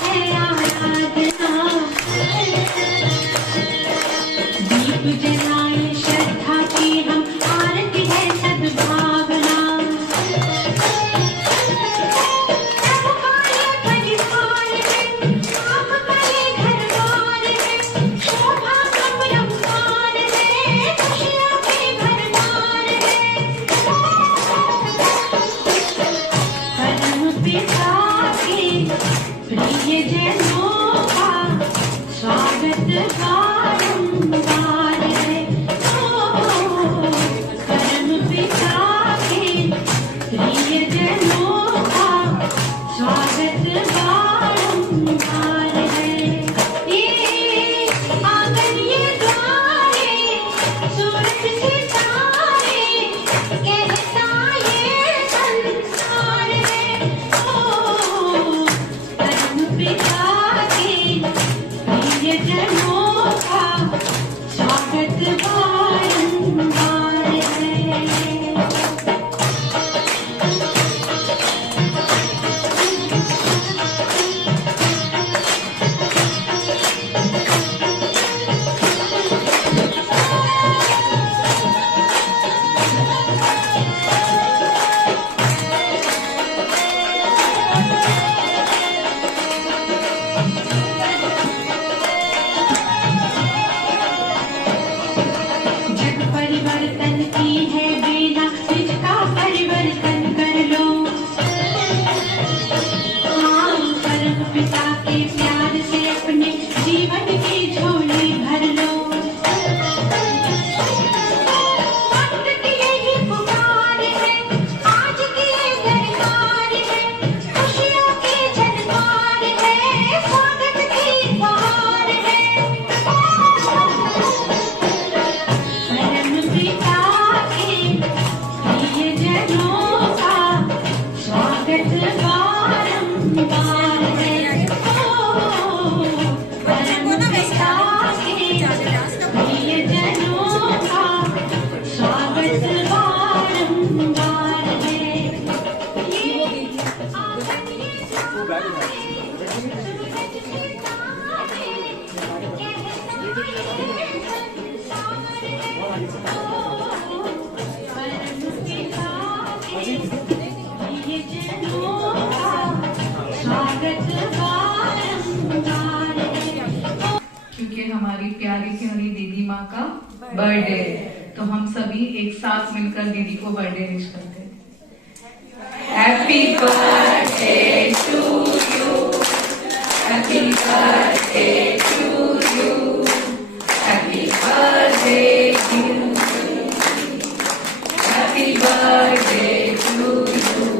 है आराधना, दीप जलाए श्रद्धा की हम, आरती है सद्भावना। प्रभु आए परिवार में, आप गए घर द्वार में, शोभा अपरंपार है, खुशियों की भरमार है। परम पिता के प्रिय जनों का स्वागत बारंबार है। ओ, परम पिता के प्रिय जनों का स्वागत बारंबार है। ये आंगन ये द्वारे, सूरज सितारे, कहता ये संसार है। ओ, परम पिता के प्रिय जनों का स्वागत बारंबार है। जग परिवर्तन की है बेला, इसका परिवर्तन कर लो। हाँ, परम पिता के प्यार से अपने जीवन की झोली भर लो। वक्त की यही पुकार है, आज की ये दरकार है, खुशियों की झनकार है, स्वागत की बहार है। परम पिता के प्रिय जनों का स्वागत बारंबार है। ओ, परम पिता के प्रिय जनों का स्वागत बारंबार है। ये आंगन ये द्वारे, सूरज सितारे, कहता ये संसार है। ओ, परम पिता के प्रिय जनों का स्वागत बारंबार है। क्योंकि हमारी प्यारी प्यारी दीदी माँ का बर्थडे है, तो हम सभी एक साथ मिलकर दीदी को बर्थडे विश करते हैं। Happy birthday to you, happy birthday to you, happy birthday to you, happy birthday to you.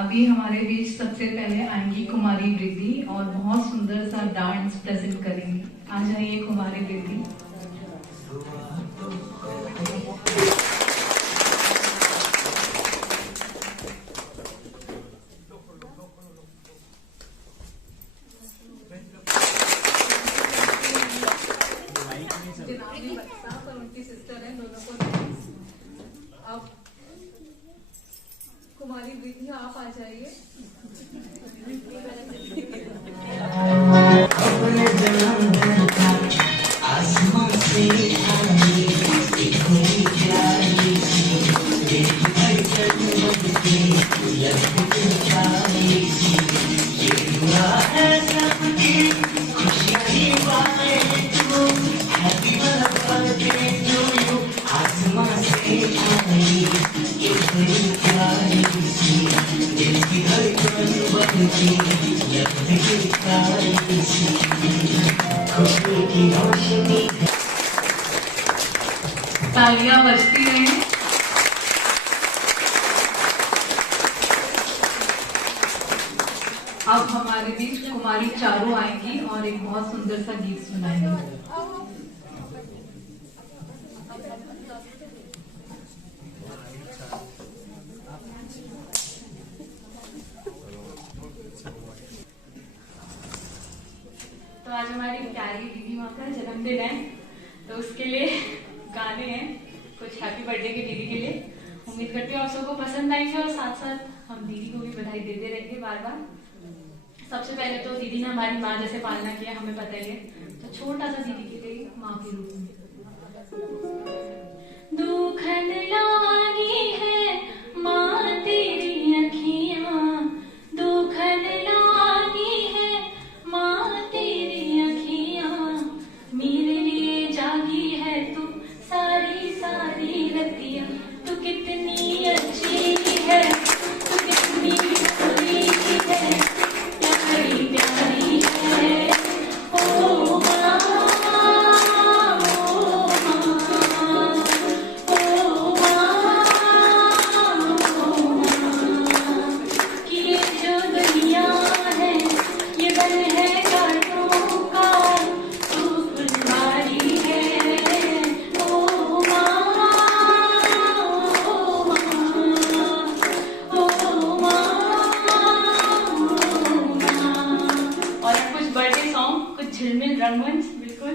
अभी हमारे बीच सबसे पहले आएंगी कुमारी वृद्धि और बहुत सुंदर सा डांस प्रेजेंट करेंगी। आ जाइए कुमारी वृद्धि। जिन्होंने बच्चा और उनकी सिस्टर है, दोनों को अब कुमारी वृद्धि आप आ जाइए। आसमान से आई एक कोई प्यारी सी, एक धड़कन बनके लगती प्यारी सी, ये हुआ है सबकी खुशियाँ ही पाए तू, हैप्पी बर्थडे टू यू। आसमान से आई एक कोई प्यारी सी, दिल की धड़कन बनके लगती प्यारी सी, खुशी की रोशनी। तालियां बजती हैं। अब हमारे बीच कुमारी चारू आएंगी और एक बहुत सुंदर सा गीत सुनाएंगी। तो आज हमारी प्यारी दीदी माँ का जन्मदिन है, तो उसके लिए गाने हैं कुछ हैप्पी बर्थडे की दीदी के लिए। उम्मीद करती हूँ आप सबको पसंद आएंगे और साथ साथ हम दीदी को भी बधाई देते रहेंगे बार बार। सबसे पहले तो दीदी ने हमारी माँ जैसे पालना किया, हमें पता ही है, तो छोटा सा दीदी के लिए माँ के रूप में। दुखन लागी है माँ तेरी अखियाँ, दुखन लागी है माँ तेरी अखियाँ, मेरे लिए जागी है तू सारी सारी रतियाँ। तू कितनी अच्छी है, तू कितनी प्यारी है, प्यारी प्यारी है। ओ माँ, झिलमिल रंगमंच बिल्कुल।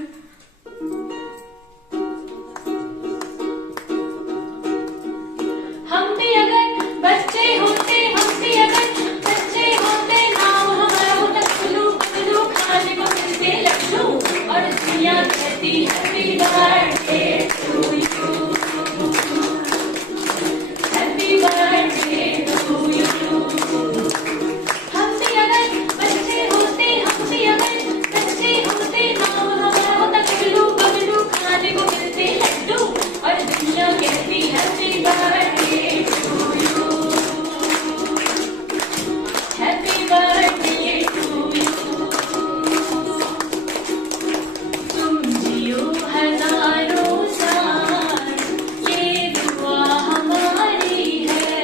हम भी अगर बच्चे होते, हम भी अगर बच्चे होते, नाम हमारा होता पगलू पगलू, खाने को मिलते लड्डू और दुनिया कहती happy birthday to you, happy birthday to you. हम भी अगर बच्चे होते, हम भी अगर नाम हमारा होता पगलू पगलू, खाने को मिलते लड्डू और दुनिया कहती happy birthday to you, happy birthday to you. तुम जियो हजारों साल, ये दुआ हमारी है,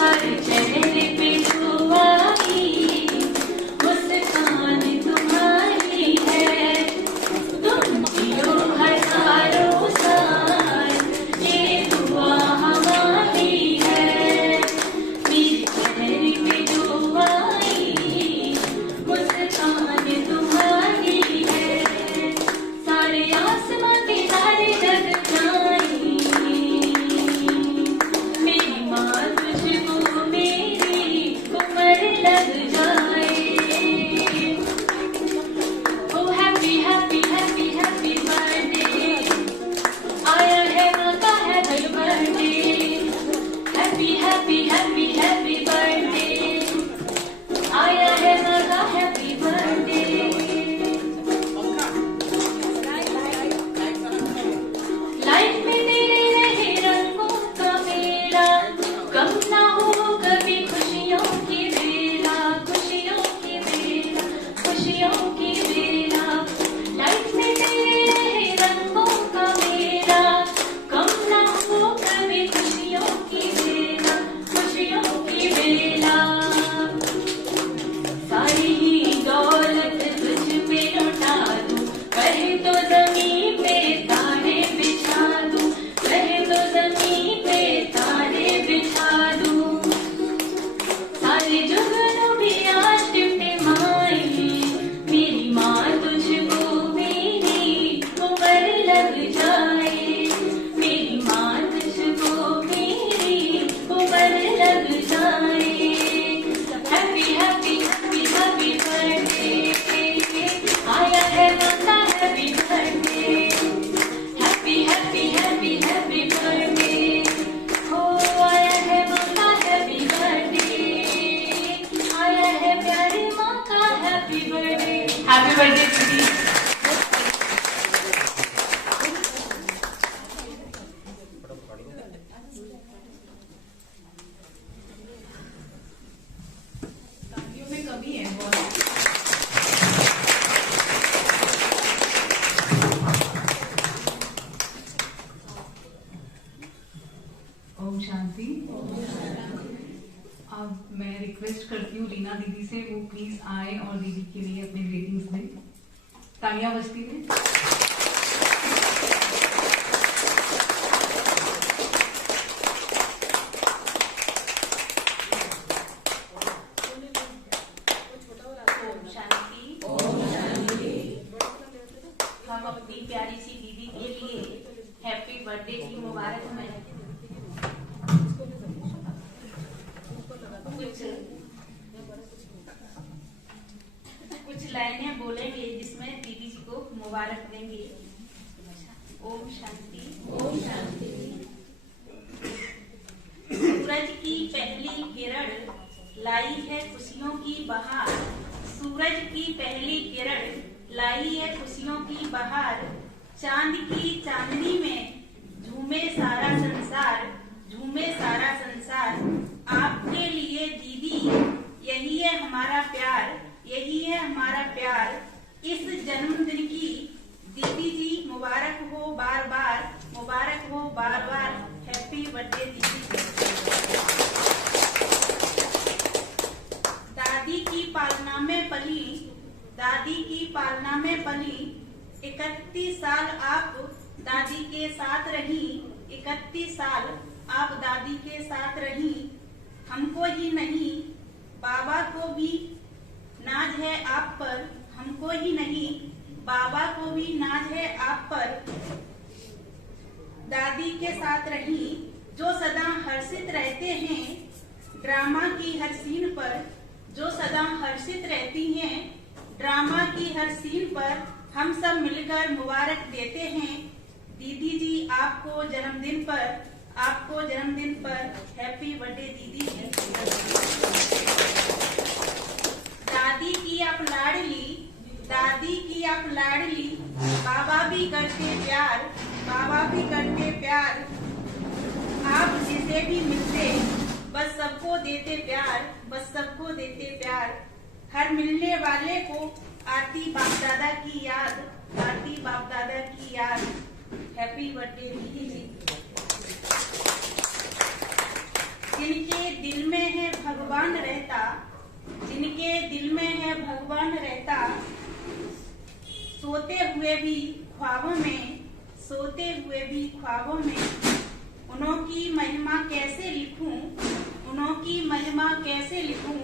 हर चेहरे पे दुआ की मुस्कान तुम्हारी है। तुम जियो हजारों साल, ये दुआ हमारी है, मेरे चेहरे पे दुआ की मुस्कान तुम्हारी है। सारे आसमां के तारे जग जाएं, मेरी माँ तुझको मेरी उम्र लग जाए। Oh happy happy happy happy birthday, आया है माँ का happy birthday, happy happy happy happy birthday, आया है माँ का हैप्पी बर्थडे। लाइफ में तेरे रहे रंगों का मेला, कम ना हो कभी खुशियों की बेला, खुशियों की बेला, खुशियों की बेला। लाइफ में तेरे रहे रंगों का मेला, कम ना हो कभी खुशियों की बेला, खुशियों की बेला। सारी ही दौलत तुझ पे लौटा दूं, कहे तो जमीन पे तारे बिछा दूं, कहे तो जमीन पे तारे बिछा दूं। सारे जुगनू भी आज टिमटिमाए, मेरी माँ तुझको मेरी उम्र लग जाए, मेरी माँ तुझको मेरी उम्र लग जाए। Happy happy happy happy birthday, आया है माँ का happy birthday, happy happy happy happy birthday, हो आया है माँ का हैप्पी बर्थडे, आया है प्यारी माँ का हैप्पी बर्थडे। हैप्पी बर्थडे दीदी। तालियों में कमी है बहुत। ओम शांति। अब मैं रिक्वेस्ट करती हूँ लीना दीदी से, वो प्लीज आए और दीदी के लिए अपने ग्रीटिंग्स दें। तालियां बजती हैं। ओम शांति। हम अपनी प्यारी सी दीदी के लिए हैप्पी बर्थडे की मुबारक लाई है खुशियों की बहार, सूरज की पहली किरण लाई है खुशियों की बहार, चांद की चांदनी में झूमे सारा संसार, झूमे सारा संसार। आपके लिए दीदी यही है हमारा प्यार, यही है हमारा प्यार। इस जन्मदिन की दीदी जी मुबारक हो बार बार, मुबारक हो बार बार। हैप्पी बर्थडे दीदी। दादी की पालना में पली, दादी की पालना में पली, 31 साल आप दादी के साथ रही, 31 साल आप दादी के साथ रही। हमको ही नहीं बाबा को भी नाज है आप पर, हमको ही नहीं बाबा को भी नाज है आप पर। दादी के साथ रही जो सदा हर्षित रहते हैं ड्रामा की हर सीन पर, जो सदा हर्षित रहती हैं ड्रामा की हर सीन पर। हम सब मिलकर मुबारक देते हैं दीदी जी आपको जन्मदिन पर, आपको जन्मदिन पर। हैप्पी बर्थडे दीदी जी। दादी की आप लाडली, दादी की आप लाडली, बाबा भी करते प्यार, बाबा भी करते प्यार। आप जिसे भी मिलते बस सबको देते प्यार, बस सबको देते प्यार। हर मिलने वाले को आती बाप दादा की याद, आती बाप दादा की याद। हैप्पी बर्थडे दीदी जी। जिनके दिल में है भगवान रहता, जिनके दिल में है भगवान रहता, सोते हुए भी ख्वाबों में, सोते हुए भी ख्वाबों में। उन्हों की महिमा कैसे लिखूं, उन्हों की महिमा कैसे लिखूं,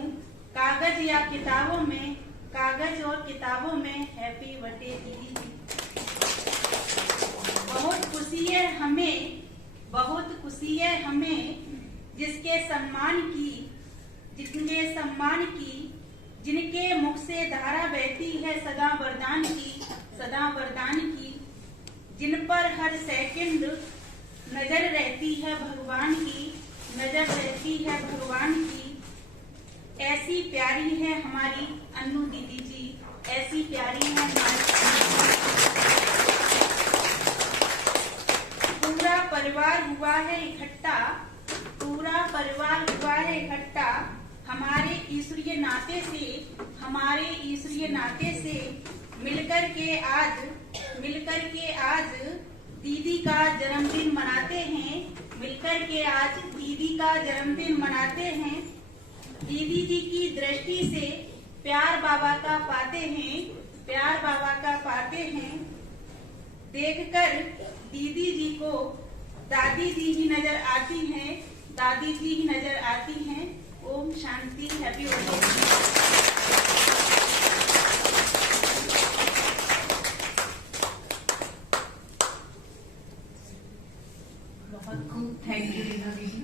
कागज या किताबों में, कागज और किताबों में। हैप्पी बर्थडे दीदी जी। बहुत खुशी है हमें, बहुत खुशी है हमें, जिसके सम्मान की, जिनके सम्मान की, जिनके मुख से धारा बहती है सदा वरदान की, सदा वरदान की। जिन पर हर सेकंड नजर रहती है भगवान की, नजर रहती है भगवान की। ऐसी प्यारी है हमारी अन्नू दीदी जी, ऐसी प्यारी है हमारी। पूरा परिवार हुआ है इकट्ठा, पूरा परिवार हुआ है इकट्ठा। हमारे ईश्वरीय नाते से, हमारे ईश्वरीय नाते से मिलकर के आज, मिलकर के आज दीदी का जन्मदिन मनाते हैं, मिलकर के आज दीदी का जन्मदिन मनाते हैं। दीदी जी की दृष्टि से प्यार बाबा का पाते हैं, प्यार बाबा का पाते हैं। देखकर दीदी जी को दादी जी ही नजर आती हैं, दादी जी ही नजर आती हैं। ओम शांति। Happy birthday. बहुत खूब, थैंक यू रीना दीदी।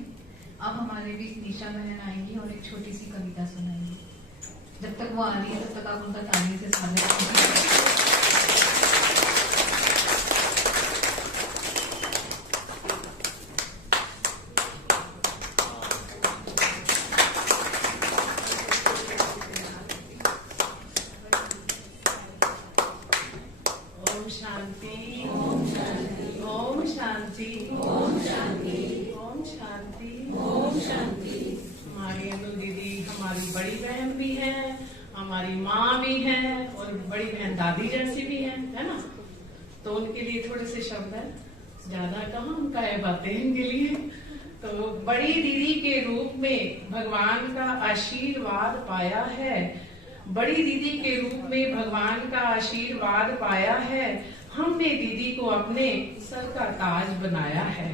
अब हमारे बीच निशा बहन आएंगी और एक छोटी सी कविता सुनाएंगी। जब तक वो आ रही है तब तक आप उनका ताली से स्वागत कीजिए। हमारी अनु दीदी हमारी बड़ी बहन भी है, हमारी माँ भी है और बड़ी बहन दादी जैसी भी है ना। तो उनके लिए थोड़े से शब्द है, ज्यादा कहाँ उनका है बातें इनके लिए। तो बड़ी दीदी के रूप में भगवान का आशीर्वाद पाया है, बड़ी दीदी के रूप में भगवान का आशीर्वाद पाया है। हमने दीदी को अपने सर का ताज बनाया है।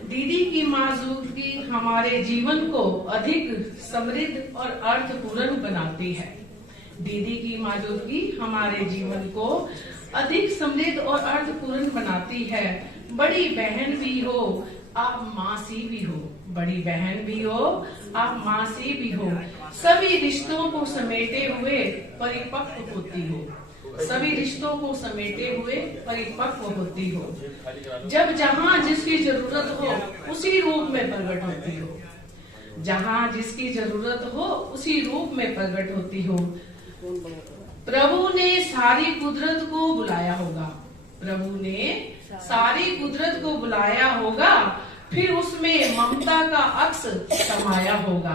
दीदी की मौजूदगी हमारे जीवन को अधिक समृद्ध और अर्थपूर्ण बनाती है। दीदी की मौजूदगी हमारे जीवन को अधिक समृद्ध और अर्थपूर्ण बनाती है। बड़ी बहन भी हो आप मासी भी हो, बड़ी बहन भी हो आप मासी भी हो। सभी रिश्तों को समेटे हुए परिपक्व होती हो, सभी रिश्तों को समेटे हुए परिपक्व होती हो। जब जहाँ जिसकी जरूरत हो उसी रूप में प्रकट होती हो। जहाँ जिसकी जरूरत हो उसी रूप में प्रकट होती हो। प्रभु ने सारी कुदरत को बुलाया होगा, प्रभु ने सारी कुदरत को बुलाया होगा, फिर उसमें ममता का अक्स समाया होगा।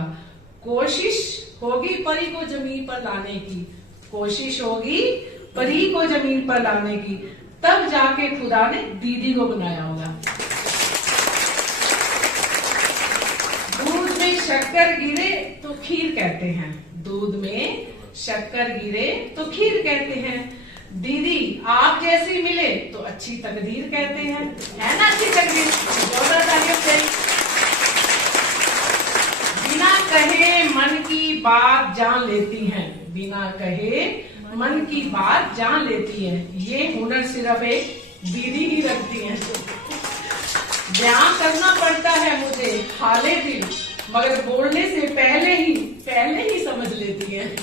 कोशिश होगी परी को जमीन पर लाने की, कोशिश होगी परी को जमीन पर लाने की, तब जाके खुदा ने दीदी को बनाया होगा। दूध में शक्कर गिरे तो खीर कहते हैं, दूध में शक्कर गिरे तो खीर कहते हैं। दीदी आप जैसी मिले तो अच्छी तकदीर कहते हैं, है ना अच्छी तकदीर? जोरदार तालियों से। बिना कहे मन की बात जान लेती हैं, बिना कहे मन की बात जान लेती है, ये हुनर सिर्फ एक दीदी ही रखती हैं। बयां करना पड़ता है मुझे हाले दिल, मगर बोलने से पहले ही समझ लेती है।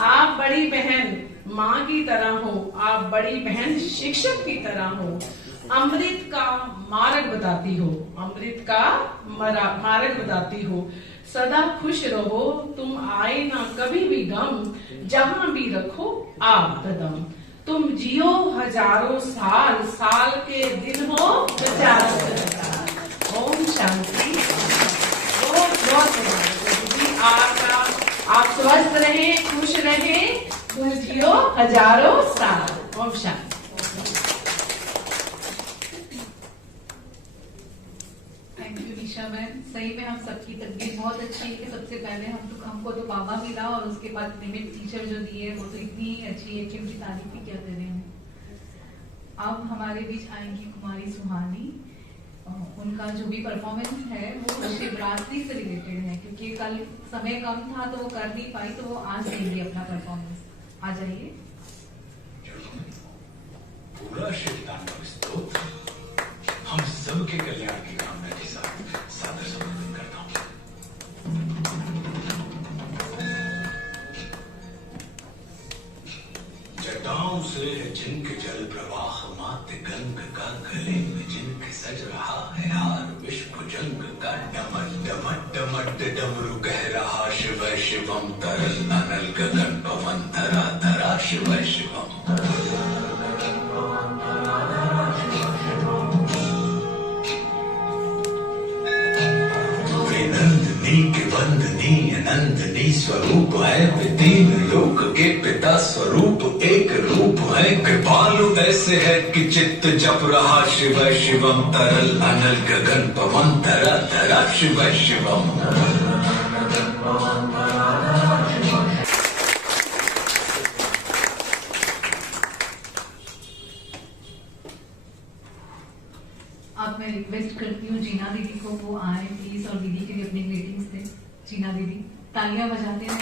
आप बड़ी बहन माँ की तरह हो, आप बड़ी बहन शिक्षक की तरह हो, अमृत का मार्ग बताती हो, अमृत का मार्ग बताती हो। सदा खुश रहो, तुम आए ना कभी भी गम, जहां भी रखो आप कदम। तुम जियो हजारों साल, साल के दिन हो 50। ओम शांति। आपका आप स्वस्थ रहे, खुश रहे, तुम जियो हजारों साल। ओम शांति। Thank you Nisha ma'am. सही में हम सबकी तकदीर बहुत अच्छी है कि सबसे पहले हमको तो बाबा मिला और उसके बाद निमित टीचर जो दी है वो तो इतनी अच्छी है कि उनकी तारीफ ही क्या करें हम। अब हमारे बीच आएंगी कुमारी सुहानी। उनका जो भी परफॉर्मेंस है वो शिवरात्रि से रिलेटेड है, क्योंकि कल समय कम था तो वो कर नहीं पाई, तो वो आज देंगी अपना परफॉर्मेंस। आ जाइए। पूरा शिवतांडव स्तोत्र हम सबके कल्याण की कामना के साथ सादर समर्पण करता हूँ। जटाओं से जिनके जल प्रवाह, मात गंग का गले में जिनके सज रहा है हार, विश्व जंग का डमट डमट डमट डमरू कह रहा शिव शिवम, तरल अनल गगन पवन धरा धरा शिव शिवम। नंदनी के वंदनी अनंतनी स्वरूप है, वे तीन लोक के पिता स्वरूप एक रूप है। कृपालु ऐसे है कि चित्त जप रहा शिव शिवम, तरल अनल गगन पवन धरा धरा शिव शिवम। अब मैं रिक्वेस्ट करती हूँ जीना दीदी को वो आए प्लीज और दीदी के लिए अपनी ग्रीटिंग्स दें। जीना दीदी तालियां बजाते हैं।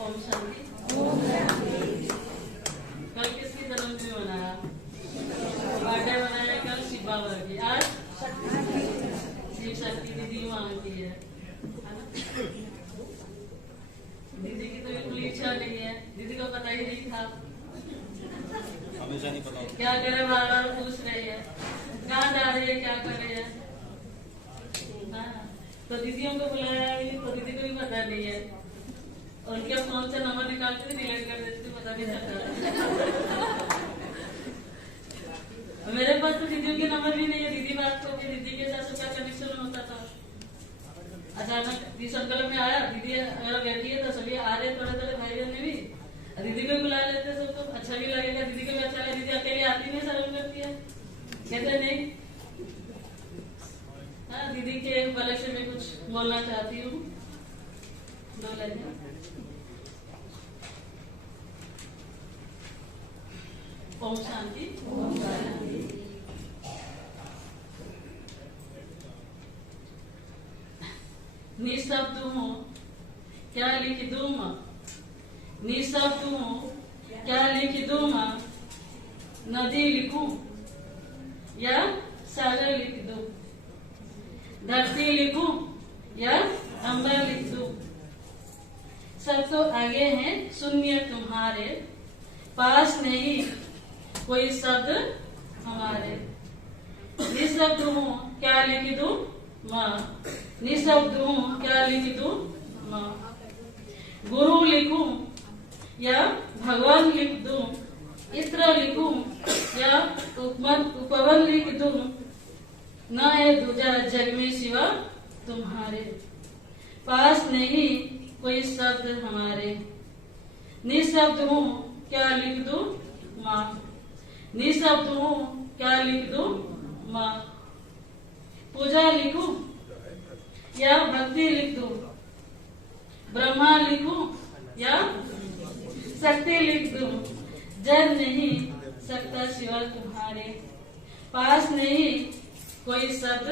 ओम शांति। कल किसकी जन्मदिन मनाया? बर्थडे मनाया कल शिव बाबा की, आज शिव शक्ति दीदी माँ की है ना? दीदी की तो बिल्कुल इच्छा नहीं है, दीदी को पता ही नहीं था, हमेशा नहीं पता क्या करे, बार बार पूछ रही है कहाँ जा रही है, क्या कर रही है। हाँ, तो दीदियों को बुलाया नहीं तो दीदी को भी पता नहीं है, और उनके फोन से नंबर निकाल के डिलीट कर देती, पता नहीं चलता। मेरे पास तो दीदियों के नंबर भी नहीं है, दीदी बात को दीदी के साथ उसका कनेक्शन होता था। अचानक ट्यूशन क्लब में आया, दीदी अगर बैठी है तो सभी आ रहे थोड़े थोड़े भाई बहन भी, दीदी को बुला लेते सबको अच्छा भी लगेगा, दीदी को भी अच्छा लगेगा। दीदी अकेले आती नहीं, शर्म करती है, कहते नहीं। हाँ, दीदी के उपलक्ष्य से मैं कुछ बोलना चाहती हूँ, दो लाइन। ओम शांति। ओम शांति। निशब्द हूँ क्या लिख दूँ माँ, निशब्द हूँ क्या लिख दूँ माँ, नदी लिखूं या सागर लिख दूं? धरती लिखूं या अंबर लिख दूं? सब तो आगे हैं शून्य तुम्हारे, पास नहीं कोई शब्द हमारे। निशब्द हूँ क्या लिख दूं? माँ। निशब्द हूँ क्या लिख दूं? माँ। गुरु लिखूं या भगवान लिख दूं? इत्र लिखूं या उपवन लिख दूं? न है दूजा जग में सिवा तुम्हारे, पास नहीं कोई शब्द हमारे। निशब्द हूँ क्या लिख दूं? माँ। निशब्द हूँ क्या लिख दूं? माँ। पूजा लिखूं या भक्ति लिख दूं? ब्रह्मा लिखूं या शक्ति लिख दूं? जग नहीं सकता सिवा तुम्हारे, पास नहीं कोई शब्द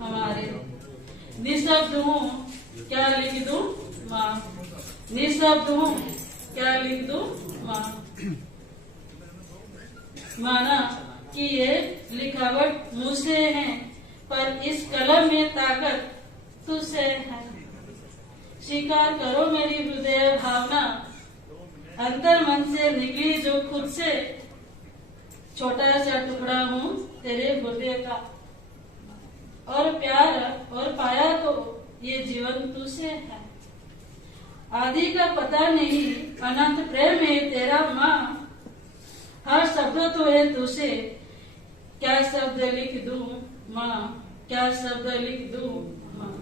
हमारे। निशब्द हूँ क्या लिख दूं? माँ। निशब्द हूँ क्या लिख दूं? माँ। माना कि ये लिखावट मुझसे है, पर इस कलम में ताकत तुझसे है। स्वीकार करो मेरी हृदय भावना, अंतर मन से निकली जो खुद से। छोटा सा टुकड़ा हूँ तेरे हृदय का, और प्यार और पाया तो ये जीवन तुझसे है। आदि का पता नहीं, अनंत प्रेम है तेरा माँ। हर शब्द तो है तुझसे, क्या शब्द लिख दूं माँ? क्या शब्द लिख दूं माँ?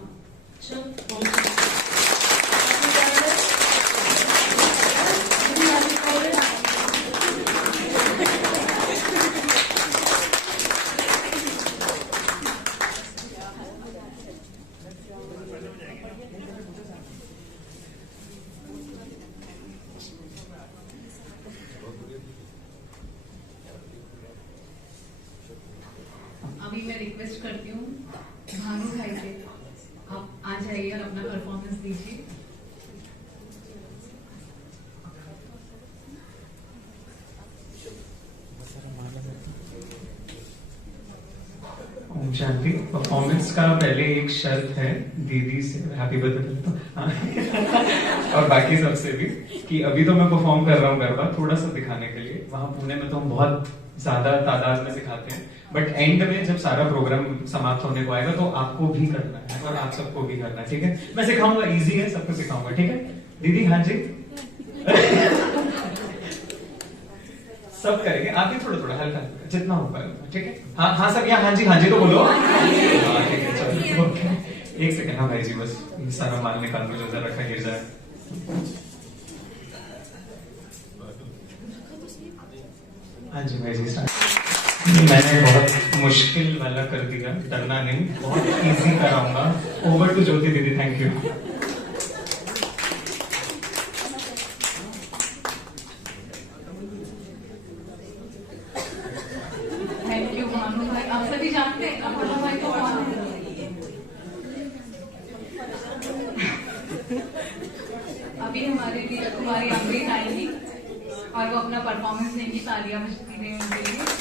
अभी मैं रिक्वेस्ट करती हूँ भानु भाई से, आप आ जाइए और अपना परफॉर्मेंस दीजिए। ओम शांति। परफॉर्मेंस का पहले एक शर्त है दीदी से, हैप्पी बर्थडे और बाकी सबसे भी, कि अभी तो मैं परफॉर्म कर रहा हूँ गरबा थोड़ा सा दिखाने के लिए। वहां पुणे में तो हम बहुत ज्यादा तादाद में सिखाते हैं, बट एंड में जब सारा प्रोग्राम समाप्त होने को आएगा तो आपको भी करना है और आप सबको भी करना है, ठीक है? मैं सिखाऊंगा, इजी है, सबको सिखाऊंगा, ठीक है दीदी? हाँ जी सब करेंगे, आप भी थोड़ा थोड़ा हल्का जितना हो पाएगा, ठीक है? हाँ हाँ सब यहाँ हाँ जी तो बोलो। हाँ ठीक है चलो, ओके। एक सेकंड। हाँ भाई जी बस सारा माल निकाल दो जो जरा रखा गिर जाए। हाँ जी भाई जी मैंने बहुत मुश्किल वाला कर दिया, डरना नहीं, बहुत इजी कराऊंगा। ओवर टू ज्योति दीदी, thank you. Thank you Bhanu भाई। आप सभी जानते हैं भानु भाई को कौन है? अभी हमारे लिए कुमारी अमृत आएंगी और वो अपना परफॉर्मेंस देंगी। तालियां बजती रहे उनके लिए।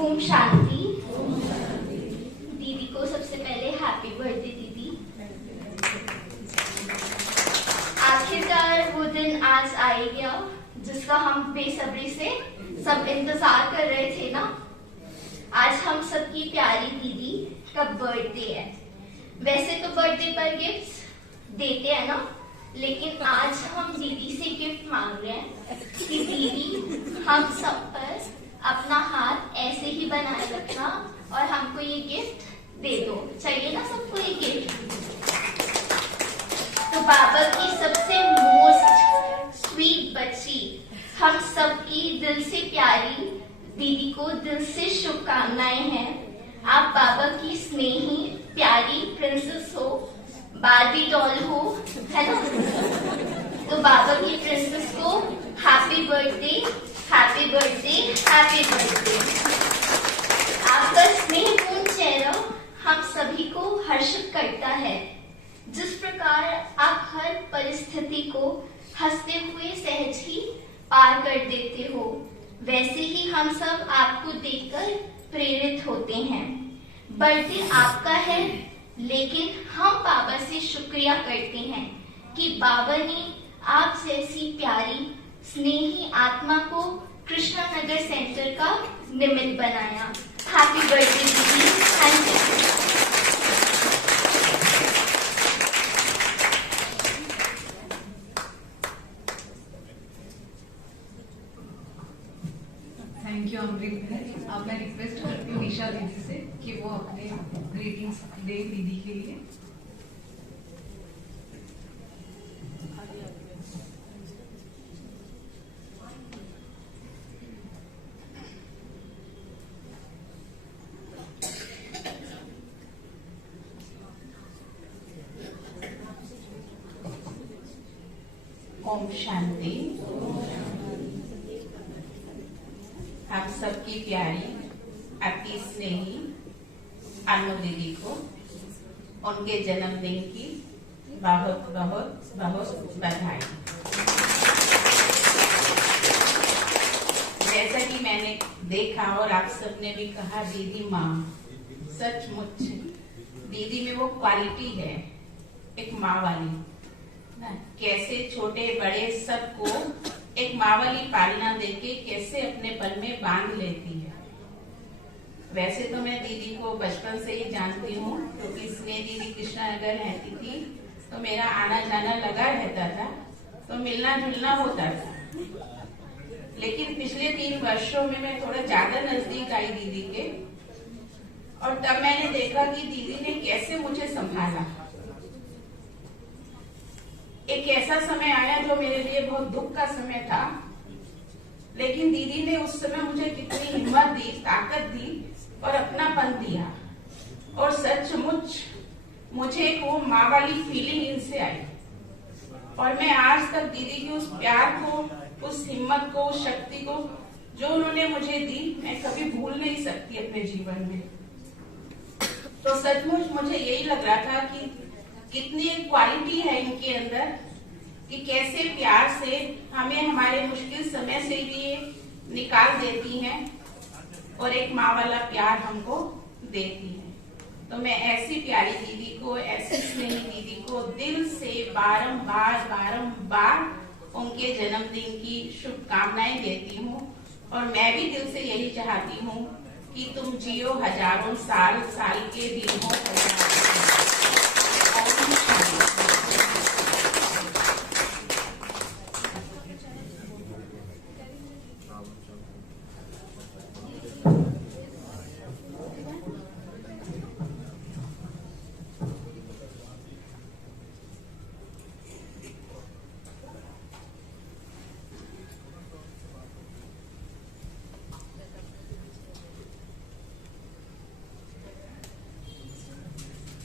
ओम शांति। दीदी को सबसे पहले हैप्पी बर्थडे दीदी। आखिरकार वो दिन आज आ ही गया जिसका हम बेसब्री से सब इंतजार कर रहे थे ना। आज हम सबकी प्यारी दीदी का बर्थडे है। वैसे तो बर्थडे पर गिफ्ट्स देते हैं ना, लेकिन आज हम दीदी से गिफ्ट मांग रहे हैं कि दीदी हम सब पर अपना हाथ ऐसे ही बनाए रखना और हमको ये गिफ्ट दे दो। चाहिए ना सबको ये गिफ्ट? तो बाबा की सबसे मोस्ट स्वीट बच्ची, हम सबकी दिल से प्यारी दीदी को दिल से शुभकामनाएं हैं। आप बाबा की स्नेही प्यारी प्रिंसेस हो, बार्बी डॉल हो, है ना? तो बाबा की प्रिंसेस को happy birthday, happy birthday, happy birthday. आपका स्नेहपूर्ण चेहरा हम सभी को हर्षित करता है। जिस प्रकार आप हर परिस्थिति को हंसते हुए सहज ही पार कर देते हो, वैसे ही हम सब आपको देखकर प्रेरित होते हैं। बर्थडे आपका है, लेकिन हम बाबा से शुक्रिया करते हैं कि बाबा ने आप जैसी प्यारी स्नेही आत्मा को कृष्णा नगर सेंटर का निमित्त बनाया। हैप्पी बर्थडे दीदी, थैंक यू। थैंक यू अमृत। अब मैं रिक्वेस्ट करती हूँ ईशा दीदी से कि वो अपने ग्रीटिंग्स दे दीदी के लिए। ओम शांति। हम सबकी प्यारी अति स्नेही अनु दीदी को उनके जन्मदिन की बहुत बहुत बहुत बधाई। जैसा कि मैंने देखा और आप सबने भी कहा, दीदी माँ, सचमुच दीदी में वो क्वालिटी है एक माँ वाली ना। कैसे छोटे बड़े सबको एक माँ वाली पालना देके कैसे अपने पल में बांध लेती है। वैसे तो मैं दीदी को बचपन से ही जानती हूँ, क्योंकि स्नेह दीदी कृष्णा नगर रहती थी तो मेरा आना जाना लगा रहता था, तो मिलना जुलना होता था। लेकिन पिछले 3 वर्षों में मैं थोड़ा ज्यादा नजदीक आई दीदी के, और तब मैंने देखा कि दीदी ने कैसे मुझे संभाला। एक ऐसा समय आया जो मेरे लिए बहुत दुख का समय था, लेकिन दीदी ने उस समय मुझे कितनी हिम्मत दी, ताकत दी और अपनापन दिया, और सचमुच मुझे एक वो माँ वाली फीलिंग इनसे आई। और मैं आज तक दीदी के उस प्यार को, उस हिम्मत को, उस शक्ति को जो उन्होंने मुझे दी, मैं कभी भूल नहीं सकती अपने जीवन में। तो सचमुच मुझे यही लग रहा था कि कितनी क्वालिटी है इनके अंदर, कि कैसे प्यार से हमें हमारे मुश्किल समय से भी ये निकाल देती हैं और एक माँ वाला प्यार हमको देती है। तो मैं ऐसी प्यारी दीदी को, ऐसी स्नेही दीदी को दिल से बारंबार उनके जन्मदिन की शुभकामनाएं देती हूँ। और मैं भी दिल से यही चाहती हूँ कि तुम जियो हजारों साल, साल के दिन हो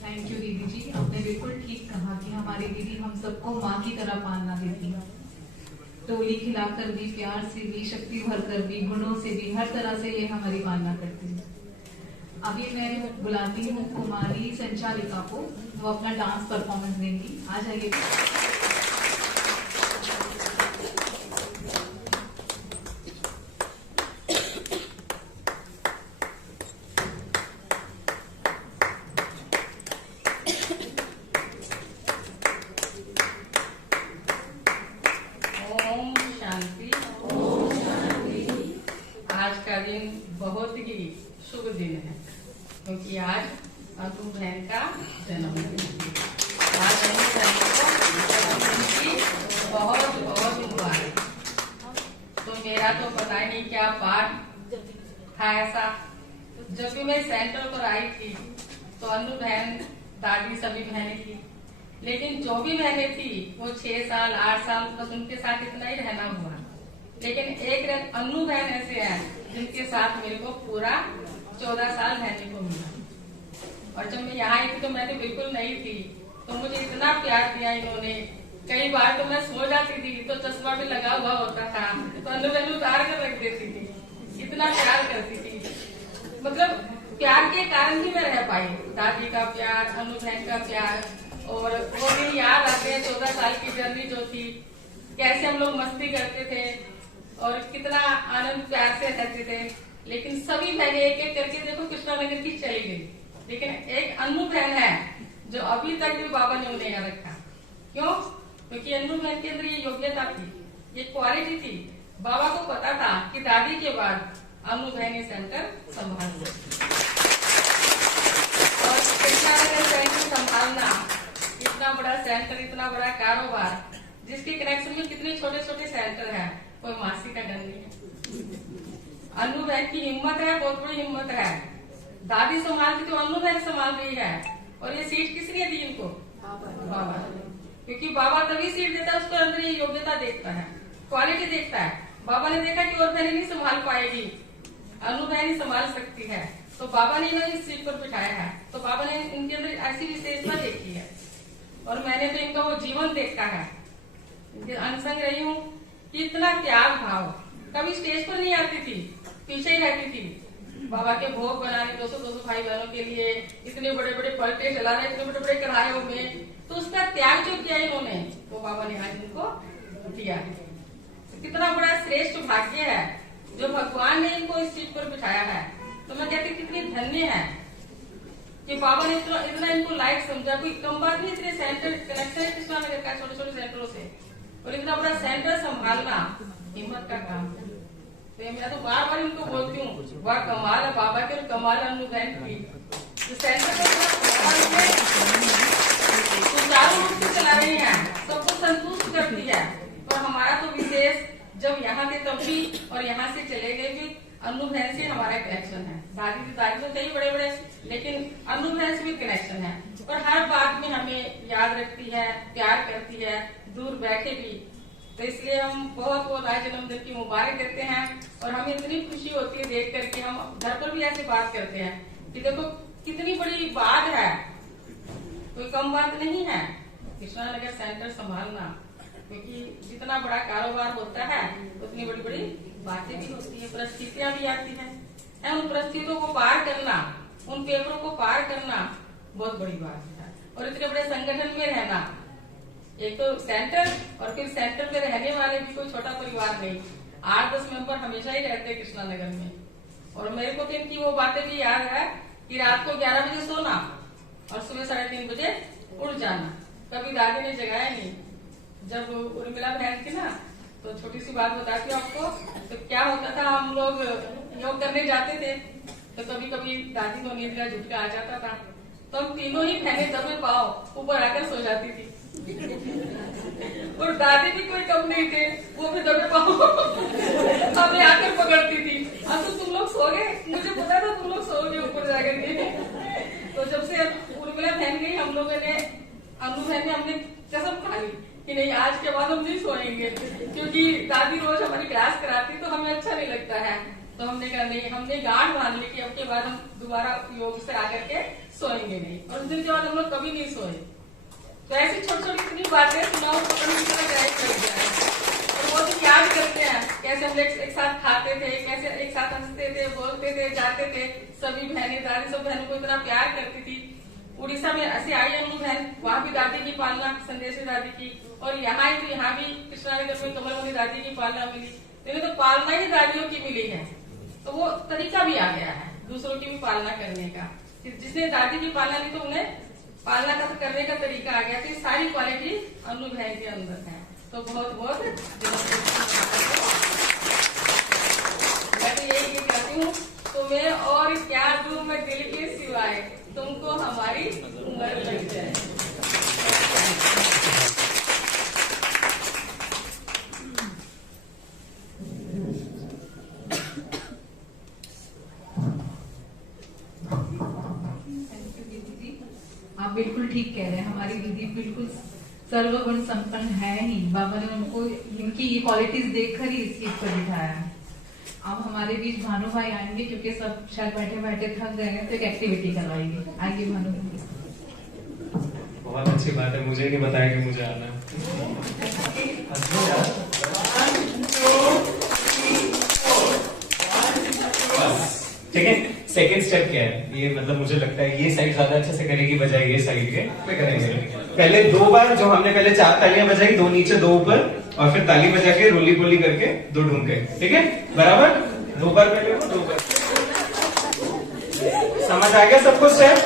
थैंक यू दीदी जी। आपने बिल्कुल ठीक कहा कि हमारी दीदी हम सबको माँ की तरह पालना देती है। टोली खिलाकर भी, प्यार से भी, शक्ति भर कर भी, गुणों से भी, हर तरह से ये हमारी पालना करती है। अभी मैं बुलाती हूँ कुमारी संचालिका को, वो अपना डांस परफॉर्मेंस देंगी। आ जाइए। आज का दिन बहुत ही शुभ दिन है, क्योंकि आज अनु बहन का जन्मदिन है। आज अनु बहन को जन्मदिन की बहुत बहुत मुबारक। तो मेरा तो पता ही नहीं क्या पाठ था ऐसा। जब भी मैं सेंटर पर आई थी तो अनु बहन, दादी, सभी बहनें थी, लेकिन जो भी बहनें थी वो 6 साल 8 साल बस उनके साथ इतना ही रहना हुआ। लेकिन एक अनु बहन ऐसे है जिनके साथ मेरे को पूरा 14 साल रहने को मिला। और जब मैं यहाँ आई थी तो मैं तो बिल्कुल नहीं थी, तो मुझे इतना प्यार दिया इन्होंने। कई बार तो मैं सो जाती थी तो चश्मा भी लगा हुआ होता था तो अनु बहन उतार कर रख देती थी, इतना प्यार करती थी। मतलब प्यार के कारण ही मैं रह पाई। दादी का प्यार, अनु बहन का प्यार, और वो भी याद आते हैं 14 साल की जर्नी जो थी, कैसे हम लोग मस्ती करते थे और कितना आनंद प्यार से रहते थे। लेकिन सभी बहनें एक एक करके देखो कृष्णा नगर की चली गई, लेकिन एक अनु बहन है जो अभी तक भी बाबा ने उन्हें याद रखा। क्यों? क्योंकि अनु बहन के अंदर ये योग्यता थी, ये क्वालिटी थी। बाबा को पता था कि दादी के बाद अनु बहन ये सेंटर संभाल और कृष्णा नगर सेंटर संभालना, इतना बड़ा सेंटर, इतना बड़ा कारोबार, जिसके कनेक्शन में कितने छोटे छोटे सेंटर हैं, कोई मासी का डर नहीं है। अनु बहन की हिम्मत है, बहुत बड़ी हिम्मत है। दादी संभालती तो अनु बहन संभाल रही है। और ये सीट किसने दी इनको? बाबा। क्योंकि बाबा तभी सीट देता है, उसके अंदर ये योग्यता देखता है, क्वालिटी देखता है। बाबा ने देखा कि और बहनें नहीं संभाल पाएगी, अनु बहन ही संभाल सकती है, तो बाबा ने इन्हें इस सीट पर बिठाया है। तो बाबा ने इनके अंदर ऐसी विशेषता देखी है और मैंने तो इनका वो जीवन देखा है। अनसंग रही हूँ कि इतना त्याग भाव, कभी स्टेज पर नहीं आती थी, पीछे ही रहती थी। बाबा के भोग बनाने 200-200 भाई बहनों के लिए, इतने बड़े बड़े पलटे चलाने, इतने बड़े बड़े कढ़ाइयों में, तो उसका त्याग जो किया इन्होंने वो बाबा ने आज इनको दिया है। तो कितना बड़ा श्रेष्ठ भाग्य है जो भगवान ने इनको इस चीज पर बिठाया है। तो मैं कहती कितनी धन्य है कि बाबा ने इतना इनको लायक समझा। कोई कम बात नहीं, इतने सेंटर कनेक्शन है कृष्णा नगर का छोटे छोटे सेंटरों से, और इतना बड़ा सेंटर संभालना हिम्मत का काम है। तो मैं तो बार बार इनको बोलती हूँ, वाह कमाल है बाबा की और कमाल अनु बहन की। जो सेंटर सुचारू रूप से चला रही है, सबको संतुष्ट करती है। और हमारा तो विशेष जब यहाँ थे तब भी और यहाँ से चले गए भी अनु बहन से हमारा कनेक्शन है। दादी तो चाहिए बड़े बड़े, लेकिन अनु बहन से भी कनेक्शन है। और हर बात में हमें याद रखती है, प्यार करती है, दूर बैठे भी। तो इसलिए हम बहुत बहुत आज जन्मदिन की मुबारक देते हैं। और हमें इतनी खुशी होती है देख करके, हम घर पर भी ऐसे बात करते हैं कि देखो कितनी बड़ी बात है, कोई कम बात नहीं है कृष्णा नगर सेंटर संभालना। क्योंकि जितना बड़ा कारोबार होता है उतनी बड़ी बड़ी बातें भी होती है, परिस्थितियां भी आती हैं। उन परिस्थितियों को पार करना, उन पेपरों को पार करना बहुत बड़ी बात है। और इतने बड़े संगठन में रहना, एक तो सेंटर और फिर सेंटर में रहने वाले भी कोई छोटा परिवार नहीं, 8-10 मेंबर हमेशा ही रहते हैं कृष्णा नगर में। और मेरे को तो इनकी वो बातें भी याद है कि रात को 11 बजे सोना और सुबह 3:30 बजे उठ जाना। कभी दादी ने जगाया नहीं। जब उर्मिला बहन थी ना, तो छोटी सी बात बताती हूँ आपको। तो क्या होता था, हम लोग योग करने जाते थे तो कभी कभी दादी को नींद का झुटका आ जाता था, तो हम तीनों ही बहनें दबे पाँव ऊपर आकर सो जाती थी। और दादी भी कोई कम नहीं थे, वो भी दबे पाँव हमें आकर पकड़ती थी। अब तो तुम लोग सो गए, मुझे पता था तुम लोग सोओगे ऊपर जाकर के। तो जब से उर्मिला बहन गई, हम लोगों ने, अनु बहन ने, हमने कसम खा ली कि नहीं आज के बाद हम नहीं सोएंगे, क्योंकि दादी रोज हमारी क्लास कराती तो हमें अच्छा नहीं लगता है। तो हमने कहा नहीं, हमने गांठ बांध ली कि अब के बाद हम दोबारा योग से आकर के सोएंगे नहीं। और उस दिन के बाद हम लोग कभी नहीं सोए। तो ऐसी छोटी छोटी कितनी बातें सुनाओ तो कर दिया है। और वो तो याद करते हैं कैसे हम एक साथ खाते थे, कैसे एक साथ हंसते थे, बोलते थे, जाते थे। सभी बहनें, दादी सब बहनों को इतना प्यार करती थी। उड़ीसा में ऐसे आई अनु बहन, वहाँ भी दादी की पालना, संदेश दादी की। और यहाँ ही, तो यहाँ भी कृष्णा नगर में कमलमणि दादी की पालना मिली। तो पालना ही दादियों की मिली है, तो वो तरीका भी आ गया है दूसरों की भी पालना करने का। जिसने दादी की पालना की तो उन्हें पालना का करने का तरीका आ गया। तो ये सारी क्वालिटी अनु बहन के अंदर है। तो बहुत बहुत मैं तो यही तुमको हमारी उम्र लग जाए। आप बिल्कुल ठीक कह रहे हैं, हमारी दीदी बिल्कुल सर्वगुण संपन्न है ही। बाबा ने उनको इनकी ये क्वालिटीज देखकर ही इस चीज पर बिठाया है। अब हमारे बीच भानु भाई आएंगे, क्योंकि सब शायद बैठे बैठे थक गए हैं, तो एक एक्टिविटी करवाएंगे। आइए भानु भाई। बहुत अच्छी बात है, मुझे नहीं बताया कि मुझे आना है। ठीक है, सेकेंड स्टेप क्या है? ये मतलब मुझे लगता है ये साइड ज्यादा अच्छे से करेगी बजाय ये साइड के पे करेंगे। पहले 2 बार, जो हमने पहले 4 तालियां बजाई, 2 नीचे 2 ऊपर, और फिर ताली बजा के रोली पोली करके 2 ढूंढ के। ठीक है, बराबर? 2 बार पहले वो 2 बार। समझ आ गया सबको स्टेप?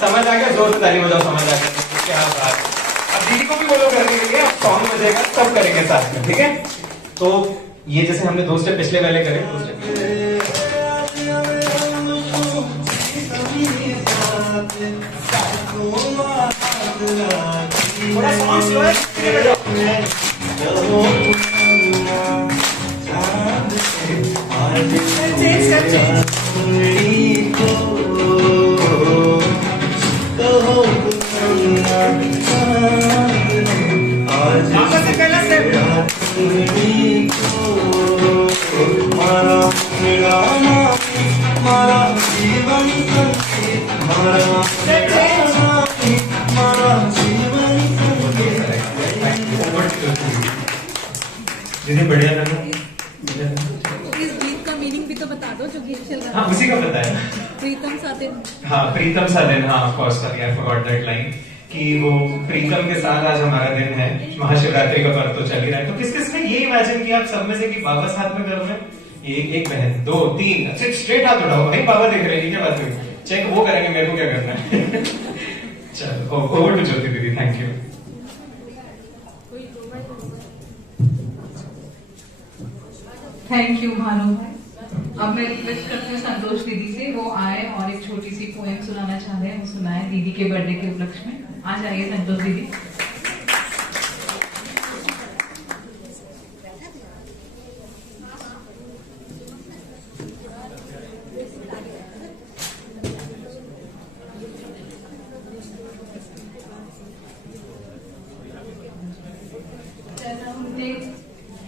समझ आ गया? जोर से ताली बजाओ, समझ आ गया? क्या बात। अब दीदी को भी बोलो करने के लिए, अब सॉन्ग बजेगा सब करेंगे साथ में। ठीक है, तो ये जैसे हमने 2 स्टेप पिछले वाले करे, 2 स्टेप थोड़ा सॉन्ग स्लो है, दीदी बढ़िया लगा। इस गीत का मीनिंग भी तो बता दो, जो गीत चल रहा है। हाँ, उसी का पता है। प्रीतम सा दिन। हाँ, प्रीतम सा दिन। हाँ, of course, sorry I forgot that line, कि वो प्रीतम के साथ आज हमारा दिन है। महाशिवरात्रि का पर्व तो चल ही रहा है, तो किस किस ने ये इमेजिन किया आप सब में से कि बाबा साथ में घर में एक बहन 2 3 स्ट्रेट हाथ उठाओ भाई, बाबा देख रहे हैं, क्या बात हुई? चेक वो करेंगे, मेरे को क्या करना है? चलो, ओवर टू ज्योति दीदी, thank you. Thank you Bhanu भाई। अब मैं रिक्वेस्ट करती हूँ संतोष दीदी से, वो आए और एक छोटी सी पोएम सुनाना चाह रहे हैं, वो सुनाए दीदी के बर्थडे के उपलक्ष्य में। आ जाइए संतोष दीदी।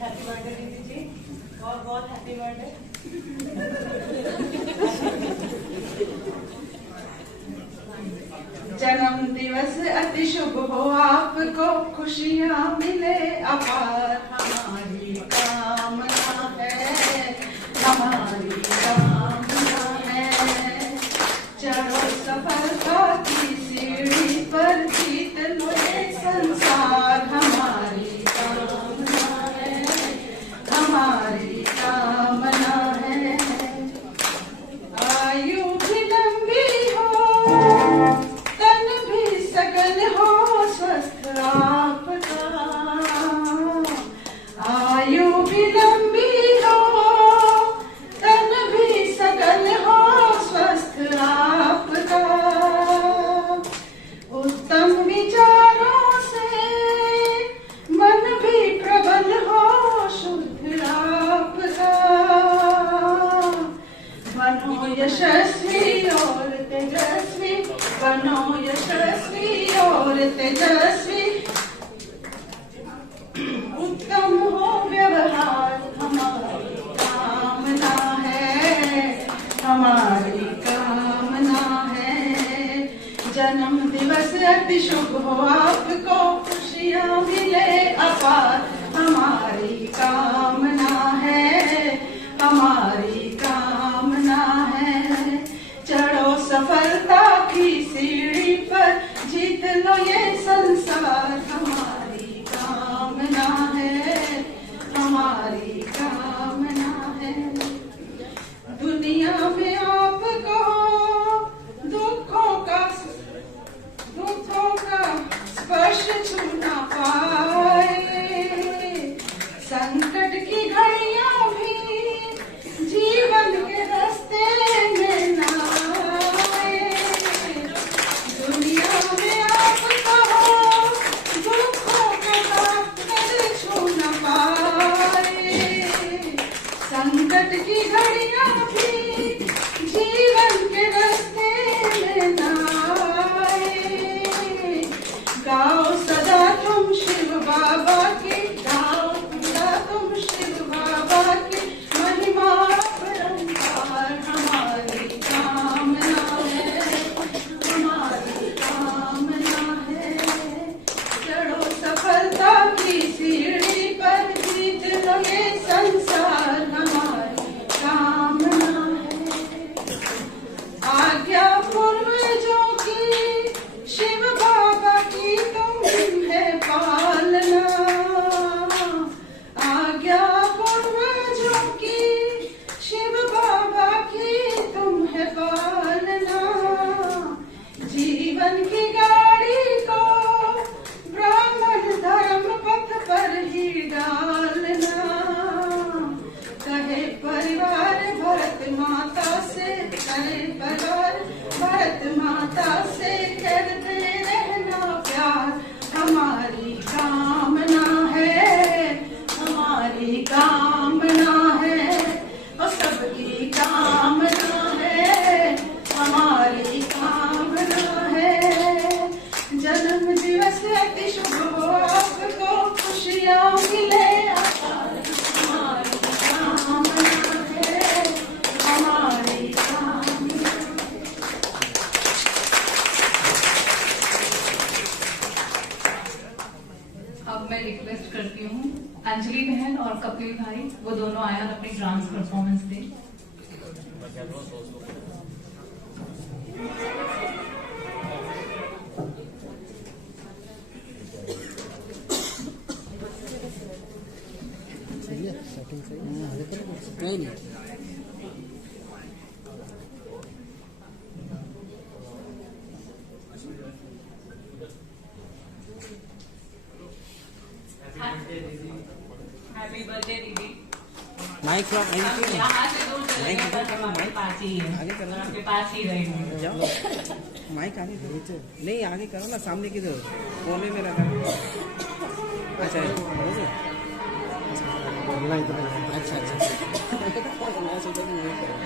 हैप्पी बर्थडे दीदी जी, बहुत बहुत हैप्पी बर्थडे। जन्म दिवस अति शुभ हो आपको, खुशियाँ मिले अपार, हमारी कामना है, हमारी कामना है। चढ़ो सफलता की सीढ़ी पर, जीत लो ये संसार, हमारी कामना है, हमारी कामना है। आयु भी लंबी हो, तन भी सगल हो, स्वस्थ आपका। आयु भी लंबी हो, तन भी सगल हो, स्वस्थ आपका। उत्तम विचारों से मन भी प्रबल हो, शुद्ध आपका। बनो यशस्वी और तेजस्वी, बनो यशस्वी और तेजस्वी। उत्तम हो व्यवहार, हमारी कामना है, हमारी कामना है। जन्म दिवस अति शुभ हो आपको, खुशियाँ मिले अपार, हमारी कामना है, हमारी कामना है। चढ़ो सफलता की सीढ़ी पर, जीत लो ये संसार, हमारी कामना है, हमारी कामना है। दुनिया में आपको दुखों का पर भारत माता से करते रहना प्यार हमारी कामना है, हमारी कामना है, और सबकी कामना है, हमारी कामना है। जन्म दिवस अति शुभ हो आपको, खुशियाँ मिले हमारी कामना है, हमारी कामना। अब मैं रिक्वेस्ट करती हूँ अंजलि बहन और कपिल भाई, वो दोनों आए और अपनी डांस परफॉर्मेंस दें। हैप्पी बर्थडे दीदी। माइक थोड़ा यहाँ से दूर चलेंगे बस हम आपके पास ही है, आगे चलो। आपके पास ही रहेंगे। जाओ माइक आगे करो, नहीं आगे करो ना, सामने की तरफ कोने में रखा। अच्छा बोलना इतना अच्छा मैं सोचा कि नहीं करूँ।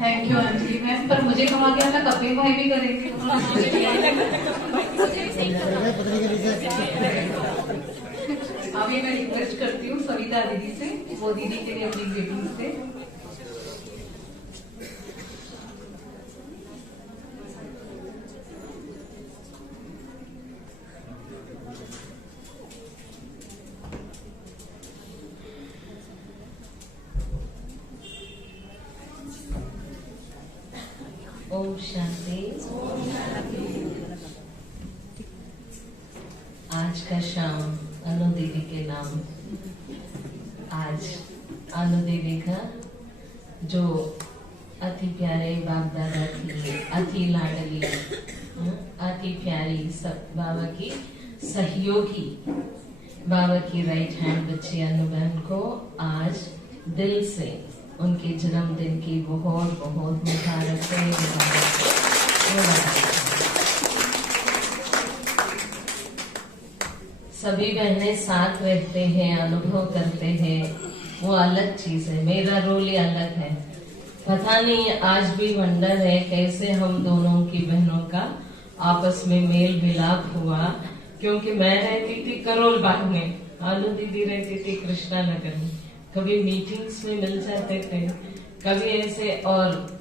थैंक यू अंजलि मैम, पर मुझे कहा गया था कपिल भाई भी करेंगे। अभी मैं रिक्वेस्ट करती हूँ सविता दीदी से, वो दीदी के लिए अपनी ग्रीटिंग्स से। ओम शांति। आज का शाम अनु दीदी के नाम। आज अनु दीदी का जो अति प्यारे बाप दादा की अति लाडली अति प्यारी सब बाबा की सहयोगी बाबा की राइट हैंड बच्ची अनु बहन को आज दिल से उनके जन्मदिन की बहुत बहुत मुबारक। सभी बहनें साथ रहते हैं, अनुभव करते हैं, वो अलग चीज है। मेरा रोल ही अलग है। पता नहीं आज भी वंडर है कैसे हम दोनों की बहनों का आपस में मेल मिलाप हुआ, क्योंकि मैं रहती थी करोल बाग में, अनु दीदी रहती थी कृष्णा नगर में। कभी मीटिंग्स में मिल जाते थे, कभी ऐसे, और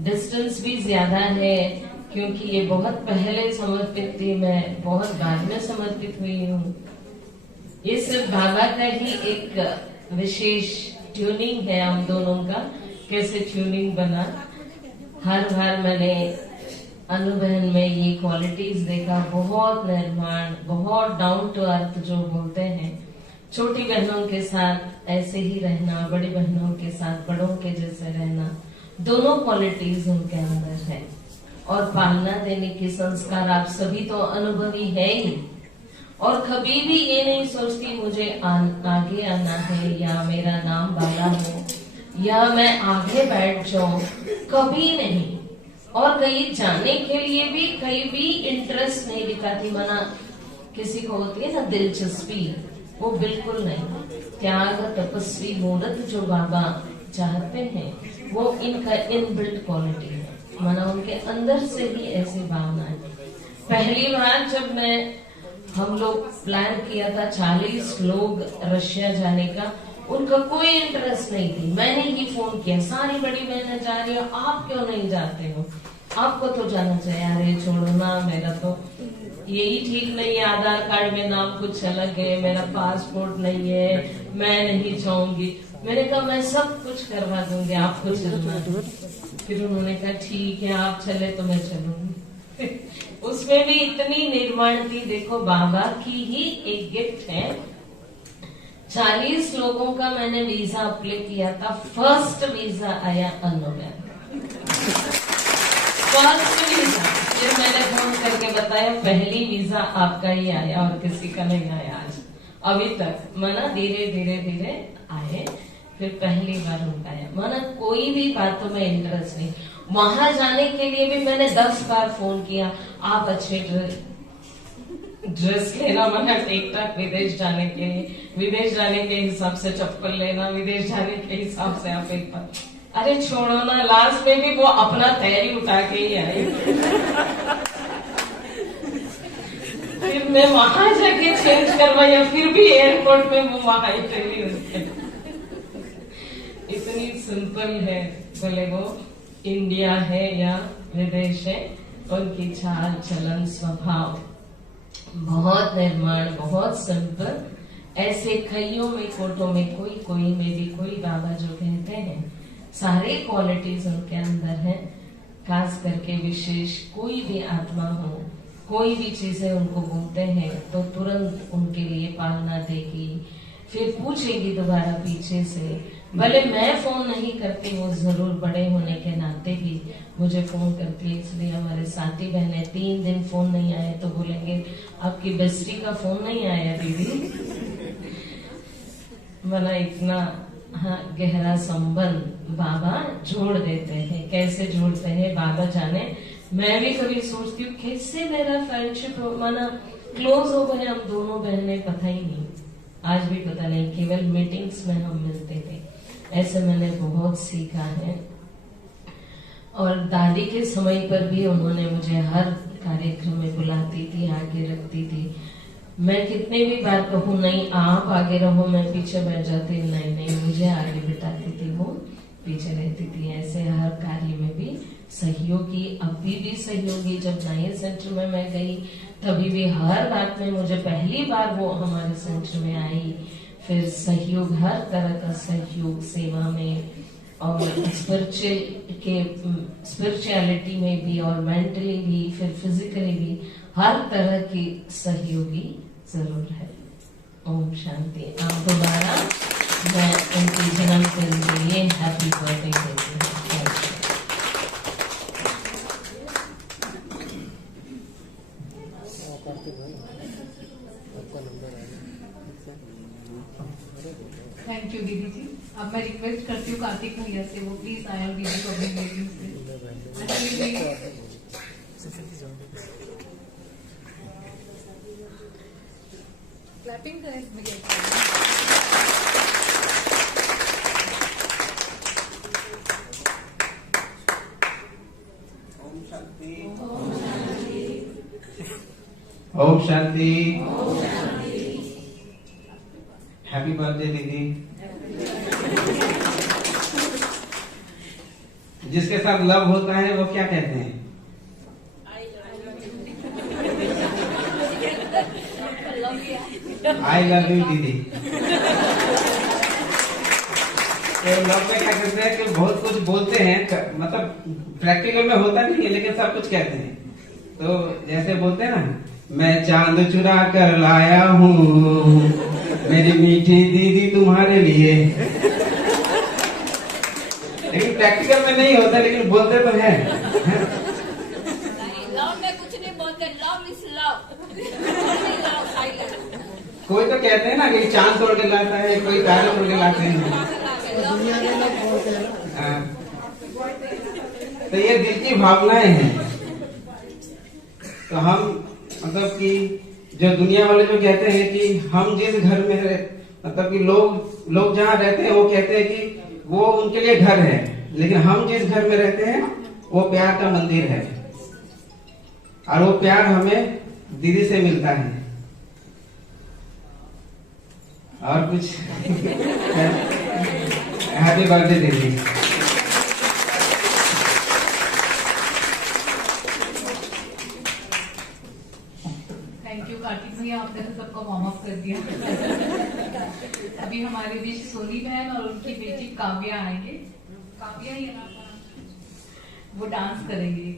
डिस्टेंस भी ज्यादा है क्योंकि ये बहुत पहले समर्पित थी, मैं बहुत बाद में समर्पित हुई हूँ। ये सिर्फ बाबा का ही एक विशेष ट्यूनिंग है हम दोनों का, कैसे ट्यूनिंग बना। हर बार मैंने अनु बहन में ये क्वालिटीज देखा, बहुत निर्माण, बहुत डाउन टू अर्थ जो बोलते हैं, छोटी बहनों के साथ ऐसे ही रहना, बड़ी बहनों के साथ बड़ों के जैसे रहना, दोनों क्वालिटीज उनके अंदर है। और पालना देने की संस्कार आप सभी तो अनुभवी है ही, और कभी भी ये नहीं सोचती मुझे आगे आना है या मेरा नाम बाला हो या मैं आगे बैठ जाऊं, कभी नहीं। और कहीं जाने के लिए भी कहीं भी इंटरेस्ट नहीं दिखाती। मना किसी को होती है ना दिलचस्पी, वो बिल्कुल नहीं। त्याग तपस्वी मूर्त जो बाबा चाहते हैं वो इनका इनबिल्ट क्वालिटी है, माना उनके अंदर से ही ऐसी भावना है। पहली बार जब हम लोग प्लान किया था 40 लोग रशिया जाने का, उनका कोई इंटरेस्ट नहीं थी। मैंने ही फोन किया, सारी बड़ी बहनें जा रही हो, आप क्यों नहीं जाते हो, आपको तो जाना चाहिए। अरे छोड़ो ना, मेरा तो यही ठीक नहीं है, आधार कार्ड में नाम कुछ अलग है, मेरा पासपोर्ट नहीं है, मैं नहीं चाहूंगी। मैंने कहा मैं सब कुछ करवा दूंगी, आपको चलना। फिर उन्होंने कहा ठीक है आप चले तो मैं चलूंगी। उसमें भी इतनी निर्माण थी। देखो बाबा की ही एक गिफ्ट है। 40 लोगों का मैंने वीजा अप्लाई किया था, फर्स्ट वीजा आया अनु में, फर्स्ट वीजा। फिर मैंने फोन करके बताया पहली वीजा आपका ही आया और किसी का नहीं आया आज अभी तक। माना धीरे धीरे धीरे आए, फिर पहली बार उनका आया। माना कोई भी बातों में इंटरेस्ट नहीं। वहां जाने के लिए भी मैंने 10 बार फोन किया, आप अच्छे ड्रेस लेना, माना टिकटॉक विदेश जाने के लिए, विदेश जाने के हिसाब से चप्पल लेना, विदेश जाने के हिसाब से आप एक बार। अरे छोड़ो ना, लास्ट में भी वो अपना तैयारी उठा के ही आए। फिर मैं वहां जाके चेंज करवाया, फिर भी एयरपोर्ट में वो वहां ही तैयारी होती। इतनी सिंपल है, बोले वो इंडिया है या विदेश है, उनकी चाल चलन स्वभाव बहुत निर्माण, बहुत सिंपल। ऐसे कईयों में कोटों में कोई में भी कोई बाबा जो कहते हैं, सारे क्वालिटीज उनके अंदर है। खास करके विशेष कोई भी आत्मा हो, कोई भी चीजें उनको बोलते हैं तो तुरंत उनके लिए पालना देगी, फिर पूछेगी दोबारा पीछे से। भले मैं फोन नहीं करती, वो जरूर बड़े होने के नाते भी मुझे फोन करती है। इसलिए हमारे साथी बहनें 3 दिन फोन नहीं आए तो बोलेंगे आपकी बेस्टी का फोन नहीं आया दीदी। मना इतना गहरा संबंध बाबा जोड़ देते हैं। कैसे जोड़ते हैं बाबा जाने। मैं भी कभी सोचती हूँ कैसे मेरा फ्रेंडशिप माना क्लोज हो गए हम दोनों बहनें, पता ही नहीं, आज भी पता नहीं, केवल मीटिंग्स में हम मिलते थे। ऐसे मैंने बहुत सीखा है। और दादी के समय पर भी उन्होंने मुझे हर कार्यक्रम में बुलाती थी, आगे रखती थी। मैं कितने भी बार कहूँ नहीं आप आगे रहो, मैं पीछे बैठ जाती, नहीं मुझे आगे बिठाती थी, वो पीछे रहती थी। ऐसे हर कार्य में भी सहयोगी, अभी भी सहयोगी। जब नए सेंटर में मैं गई तभी भी हर बात में मुझे पहली बार वो हमारे सेंटर में आई। फिर सहयोग, हर तरह का सहयोग सेवा में, और स्पिरिचुअलिटी में भी और मेंटली भी फिर फिजिकली भी हर तरह की सहयोगी जरूर है। ओम शांति। आप दोबारा मैं उनके जन्मदिन के लिए हैप्पी बर्थडे कहती हूँ। थैंक यू दीदी जी। अब मैं रिक्वेस्ट करती हूँ कार्तिक भैया से, वो प्लीज आए और दीदी को अपनी मीटिंग से। क्लैपिंग करें भैया। ओम शांति। हैप्पी बर्थडे दीदी। जिसके साथ लव होता है वो क्या कहते हैं? आई लव यू दीदी। तो लव में क्या कहते हैं कि बहुत कुछ बोलते हैं, मतलब प्रैक्टिकल में होता नहीं है लेकिन सब कुछ कहते हैं। तो जैसे बोलते हैं ना, मैं चांद चुरा कर लाया हूँ मेरी मीठी दीदी तुम्हारे लिए। लेकिन प्रैक्टिकल में नहीं होता, लेकिन बोलते तो हैं। लव में कुछ नहीं बोलते, लव इज लव। कोई तो कहते हैं ना कि चांद तोड़ के लाता है, कोई तारे तोड़ के लाते हैं। हाँ। तो ये दिल की भावनाएं हैं। तो हम मतलब कि जो दुनिया वाले जो कहते हैं कि हम जिस घर में मतलब कि लोग जहाँ रहते हैं वो कहते हैं कि वो उनके लिए घर है, लेकिन हम जिस घर में रहते हैं वो प्यार का मंदिर है। और वो प्यार हमें दीदी से मिलता है। और कुछ हैप्पी बर्थडे दीदी। थैंक यू कार्तिक भैया, आपने तो सबको वार्म अप कर दिया। अभी हमारे बीच सोनी बहन और उनकी बेटी काव्या आएंगे। काव्या ही है ना, वो डांस करेंगे।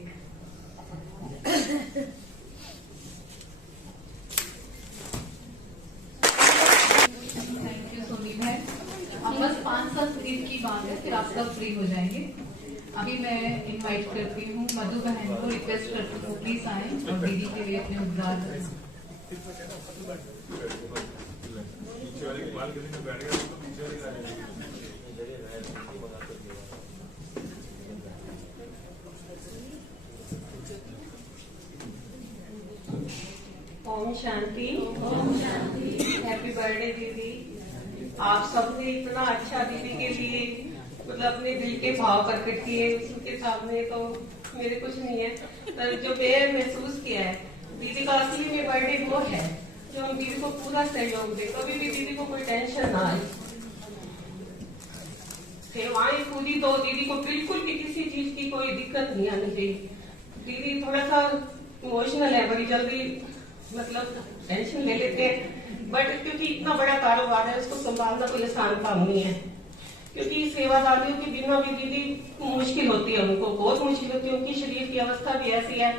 थैंक यू सोनी बहन। अब बस 5-7 मिनट की बात है, फिर आप सब फ्री हो जाएंगे। अभी मैं इनवाइट करती हूँ मधु बहन को, रिक्वेस्ट करती हूँ प्लीज आए और दीदी के लिए अपने उद्गार करें। ओम शांति। हैप्पी बर्थडे दीदी। आप सबने इतना अच्छा दीदी के लिए मतलब अपने दिल के भाव प्रकट किए, उसके सामने तो मेरे कुछ नहीं है। पर जो मैं महसूस किया है, दीदी का असली में बर्थडे वो है जो हम दीदी को पूरा सहयोग दे, कभी भी दीदी को कोई टेंशन ना आए। सेवाएं पूरी तो दीदी को बिल्कुल भी किसी चीज की कोई दिक्कत नहीं आनी चाहिए। दीदी थोड़ा सा इमोशनल है, बड़ी जल्दी मतलब टेंशन ले लेते हैं, बट क्योंकि इतना बड़ा कारोबार है उसको संभालना कोई आसान काम नहीं है। क्योंकि सेवादारियों के बिना भी दीदी मुश्किल होती है, उनको बहुत मुश्किल होती है। उनकी शरीर की अवस्था भी ऐसी है,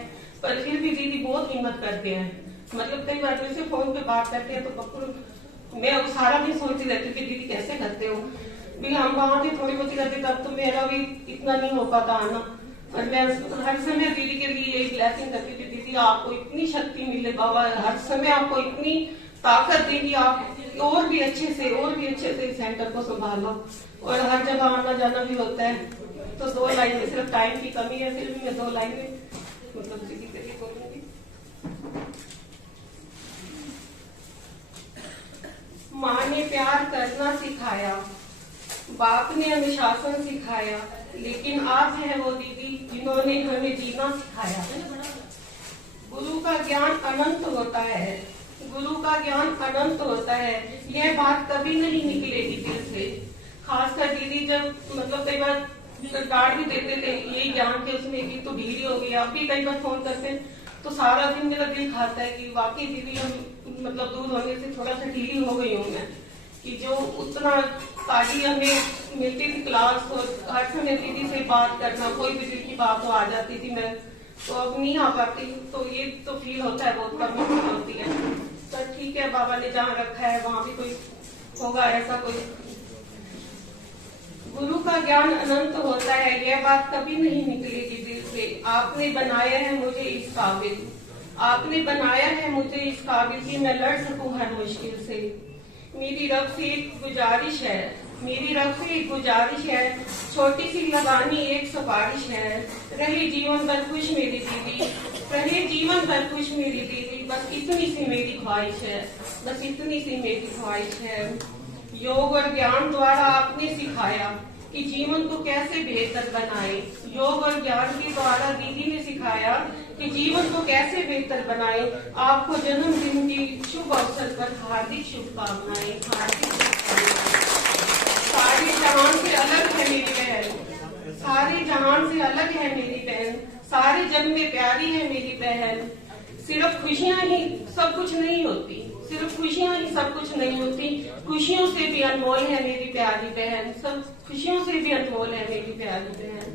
पर फिर भी दीदी बहुत हिम्मत करते हैं। मतलब कई बार जैसे फोन पे बात करते हैं तो बकुल मैं सारा दिन सोचती रहती थी दीदी कैसे करते हो। भी हम वहां भी थोड़ी बहुत करते तब तो मेरा भी इतना नहीं हो पाता आना। और मैं हर समय दीदी के लिए यही ब्लेसिंग करती थी, दीदी आपको इतनी शक्ति मिले, बाबा हर समय आपको इतनी ताकत देगी, आप और भी अच्छे से सेंटर को संभालो। और हर जगह आना जाना भी होता है, तो 2 लाइन में सिर्फ टाइम की कमी है, फिर भी मैं 2 लाइन में मतलब दीदी के लिए बोलूंगी। माँ ने प्यार करना सिखाया, बाप ने अनुशासन सिखाया, लेकिन आप है वो दीदी जिन्होंने हमें जीना सिखाया। गुरु का ज्ञान अनंत होता है, गुरु का ज्ञान अनंत होता है। यह बात कभी नहीं निकलेगी दिल से। खासकर दीदी जब मतलब कई बार डांट भी देते थे यही ज्ञान के उसमें कि तो ढीली हो गई। आप भी कई बार फोन करते हैं तो सारा दिन मेरा दिल खाता है कि वाकई दीदी हम मतलब दूर होने से थोड़ा सा ढीली हो गई हूँ मैं, कि जो उतना ताकि हमें मिलती थी क्लास, और हर समय दीदी से बात करना, कोई भी दिल की बात तो आ जाती थी, मैं तो अब नहीं आ पाती, तो ये तो फील होता है, बहुत कमी फील होती है। तो ठीक है, बाबा ने जहाँ रखा है वहां भी कोई होगा ऐसा कोई। गुरु का ज्ञान अनंत होता है, यह बात कभी नहीं निकलेगी दिल से। आपने बनाया है मुझे इस काबिल, आपने बनाया है मुझे इस काबिल कि मैं लड़ सकूं हर मुश्किल से। मेरी रब से एक गुजारिश है, मेरी रब से एक गुजारिश है, छोटी सी लगानी एक सिफारिश है। रहे जीवन भर खुश मेरी दीदी, रहे जीवन भर खुश मेरी दीदी, बस इतनी सी मेरी ख्वाहिश है, बस इतनी सी मेरी ख्वाहिश है। योग और ज्ञान द्वारा आपने सिखाया कि जीवन को कैसे बेहतर बनाए। योग और ज्ञान के द्वारा दीदी ने सिखाया कि जीवन को कैसे बेहतर बनाए। आपको जन्मदिन की शुभ अवसर पर हार्दिक शुभकामनाएं, हार्दिक शुभकामनाएं। सारे जहान से अलग है मेरी बहन, सारे जहान से अलग है मेरी बहन, सारे जग में प्यारी है मेरी बहन। सिर्फ खुशियां ही सब कुछ नहीं होती, सिर्फ खुशियां ही सब कुछ नहीं होती, खुशियों से भी अनमोल है मेरी प्यारी बहन, सब खुशियों से भी अनमोल है मेरी प्यारी बहन।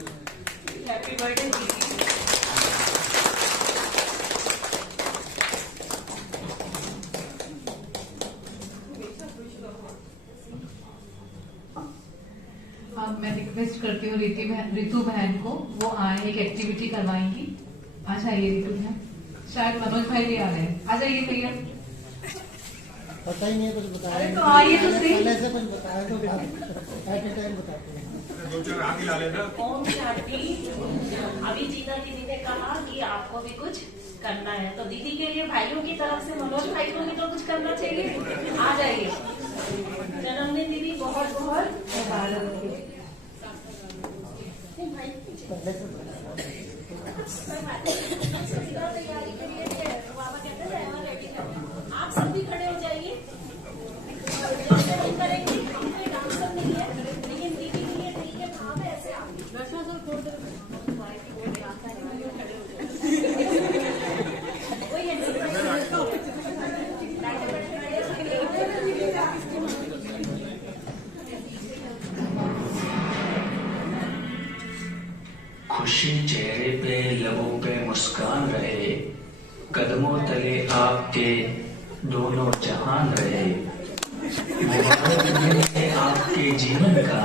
हैप्पी बर्थडे दीदी। अब मैं रिक्वेस्ट करती हूँ रितु बहन को, वो आए, एक एक्टिविटी करवाएंगी। आ जाइए रितु बहन, शायद मनोज भाई भी आ रहे हैं, आ जाइए भैया। पता ही नहीं कुछ बताया। अरे तो आइए तो सही। पहले से कुछ बताया तो एट ए टाइम बताते हैं। ओम शांति। अभी जीना दीदी ने कहा कि आपको भी कुछ करना है, तो दीदी के लिए भाइयों की तरफ से मनोज भाई को भी तो कुछ करना चाहिए। आ जाइए। जन्मदिन दीदी बहुत बहुत मुबारक हो। तैयारी के लिए बाबा कहते हैं आप सब भी खड़े हो जाइए। जैसे हम करेंगे, हम कोई डांसर नहीं है, लेकिन दीदी के लिए दिल के भाव है, ऐसे आप दर्शना सब छोड़ दो। खुशी चेहरे पे, लबों पे मुस्कान रहे, कदमों तले आपके दोनों जहान रहे। मुबारक है आपके जीवन का,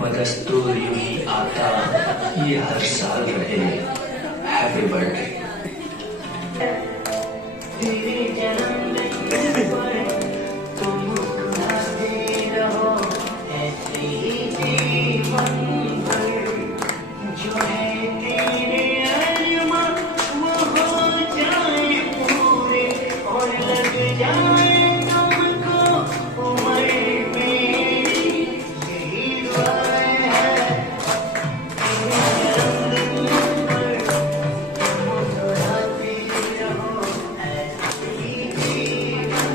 बदस्तूर यूं ही आता ये हर साल रहे। Happy birthday. तेरे जन्मदिन पर तुम मुस्कुराते रहो, ऐसे ही जीवन भर जो है तेरे अरमां वो हो जाए पूरे, और लग जाए तुमको उम्र मेरी, यही दुआ है। तेरे जन्मदिन पर तुम मुस्कुराते रहो, ऐसे ही जीवन।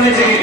होने चाहिए।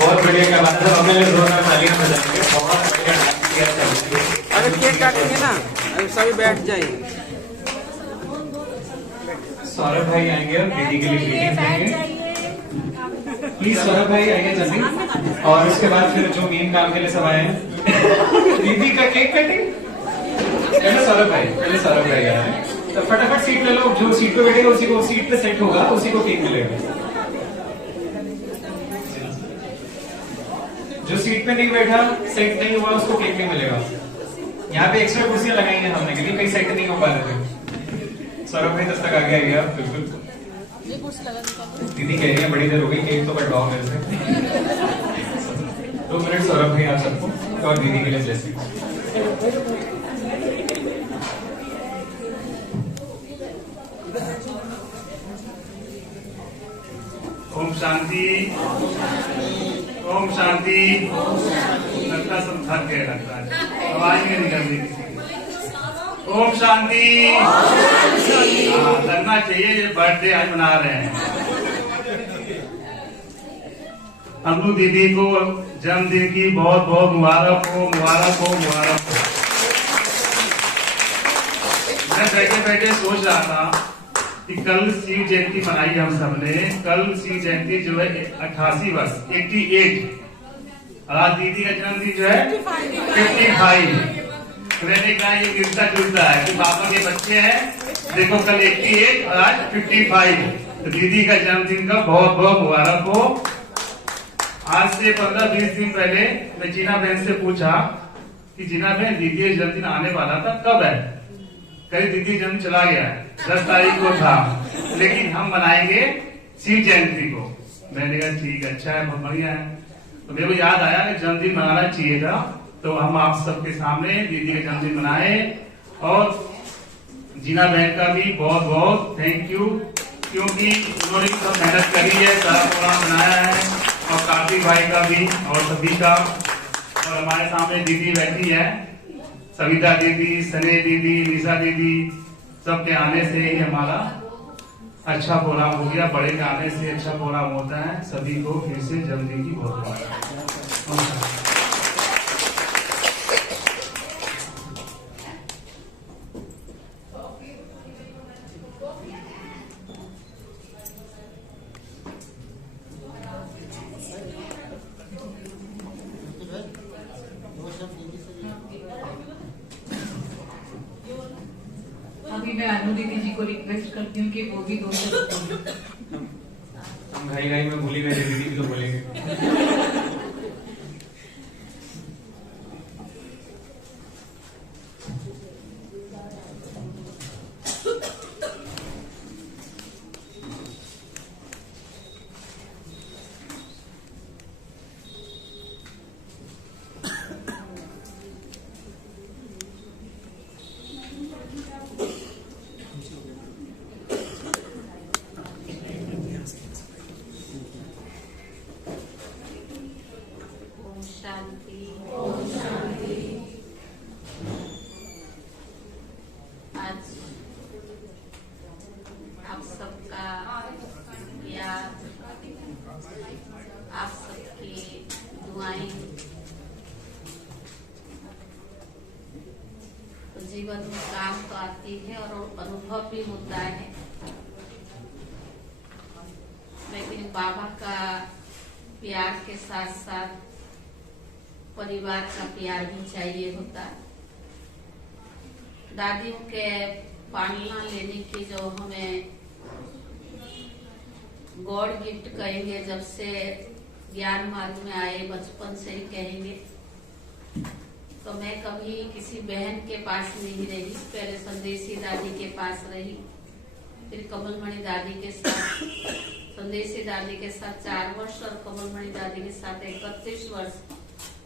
बहुत बढ़िया क्या बात है, हमें जोरदार तालियां बजाएंगे। बहुत बढ़िया किया चल। अरे केक काटेंगे ना, अरे सभी बैठ जाइए। सौरभ भाई आएंगे और दीदी के लिए ग्रीटिंग्स देंगे। प्लीज सौरभ भाई आइए जल्दी। और उसके बाद फिर जो मेन काम के लिए सब आए हैं, दीदी का केक कटिंग। पहले सौरभ भाई आ रहे हैं, तो फटाफट सीट ले लो। जो सीट पे बैठेगा उसी को सीट पे सेट होगा, उसी को केक मिलेगा। जो सीट पे नहीं बैठा, सेट नहीं हुआ, उसको केक नहीं मिलेगा। यहाँ पे एक्स्ट्रा कुर्सियां लगाई हैं हमने, क्योंकि कहीं सेट नहीं हो पा रहे थे। सौरभ भाई तब तक आगे आइए आप, बिल्कुल। दीदी कह रही है बड़ी देर हो गई, केक तो कटवाओ मेरे से। 2 मिनट सौरभ भाई आप सबको, और दीदी के लिए ब्लेसिंग। ओम शांति, ओम शांति। लगता सब थक गए, लगता है आवाज नहीं निकल रही किसी की। ओम शांति। हाँ, लगना चाहिए ये बर्थडे आज मना रहे हैं। अनु दीदी को जन्मदिन की बहुत बहुत मुबारक हो, मुबारक हो, मुबारक हो। मैं बैठे बैठे सोच रहा था कि कल शिव जयंती मनाई हम सबने। कल शिव जयंती जो है 88 वर्ष 88, और आज दीदी का जन्मदिन जो है 55। मैंने कहा ये मिलता जुलता है कि पापा के बच्चे हैं, देखो कल 88 और आज 55। तो दीदी का जन्मदिन का बहुत बहुत मुबारक हो। आज से 15-20 दिन पहले मैं जीना बहन से पूछा कि जीना बहन दीदी का जन्मदिन आने वाला था, कब है? कल दीदी जन्म चला गया है, 10 तारीख को था, लेकिन हम मनाएंगे शिव जयंती को। मैंने कहा ठीक है, अच्छा है, बहुत बढ़िया है। तो मेरे को याद आया कि जन्मदिन मनाना चाहिए था, तो हम आप सबके सामने दीदी का जन्मदिन मनाए। और जीना बहन का भी बहुत बहुत थैंक यू, क्योंकि उन्होंने सब मेहनत करी है, सारा प्रोग्राम बनाया है। और कार्तिक भाई का भी और सभी का। और हमारे सामने दीदी बैठी है, सविता दीदी, सने दीदी, निशा दीदी, सबके आने से ही हमारा अच्छा प्रोग्राम हो गया। बड़े के आने से अच्छा प्रोग्राम होता है। सभी को फिर से जन्मदिन की बहुत बहुत अभी मैं अनु दीदी जी को रिक्वेस्ट करती हूँ कि वो भी 2 शब्द बोलें। हम घाई में भूली गए, दीदी भी तो बोलेंगे। आप सबकी दुआएं तो जीवन में काम तो आती है और अनुभव भी होता है, लेकिन बाबा का प्यार के साथ साथ परिवार का प्यार भी चाहिए होता है। दादियों के पालना लेने की जो हमें गॉड गिफ्ट कहेंगे, जब से ज्ञान मार्ग में आए बचपन से ही कहेंगे, तो मैं कभी किसी बहन के पास नहीं रही। पहले संदेशी दादी के पास रही, फिर कमलमणि दादी के साथ, संदेशी दादी के साथ 4 वर्ष और कमलमणि दादी के साथ 31 वर्ष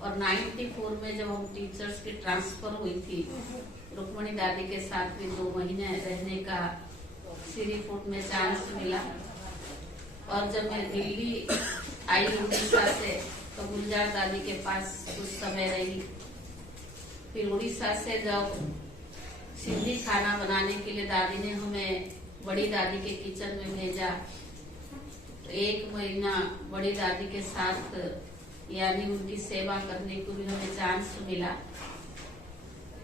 और 94 में जब हम टीचर्स की ट्रांसफर हुई थी, रुक्मणी दादी के साथ भी 2 महीने रहने का श्रीफूट में चांस मिला। और जब मैं दिल्ली आई उड़ीसा से तो गुलजार दादी के पास कुछ समय रही। फिर उड़ीसा से जब सिंधी खाना बनाने के लिए दादी ने हमें बड़ी दादी के किचन में भेजा, तो 1 महीना बड़ी दादी के साथ यानी उनकी सेवा करने को भी हमें चांस मिला।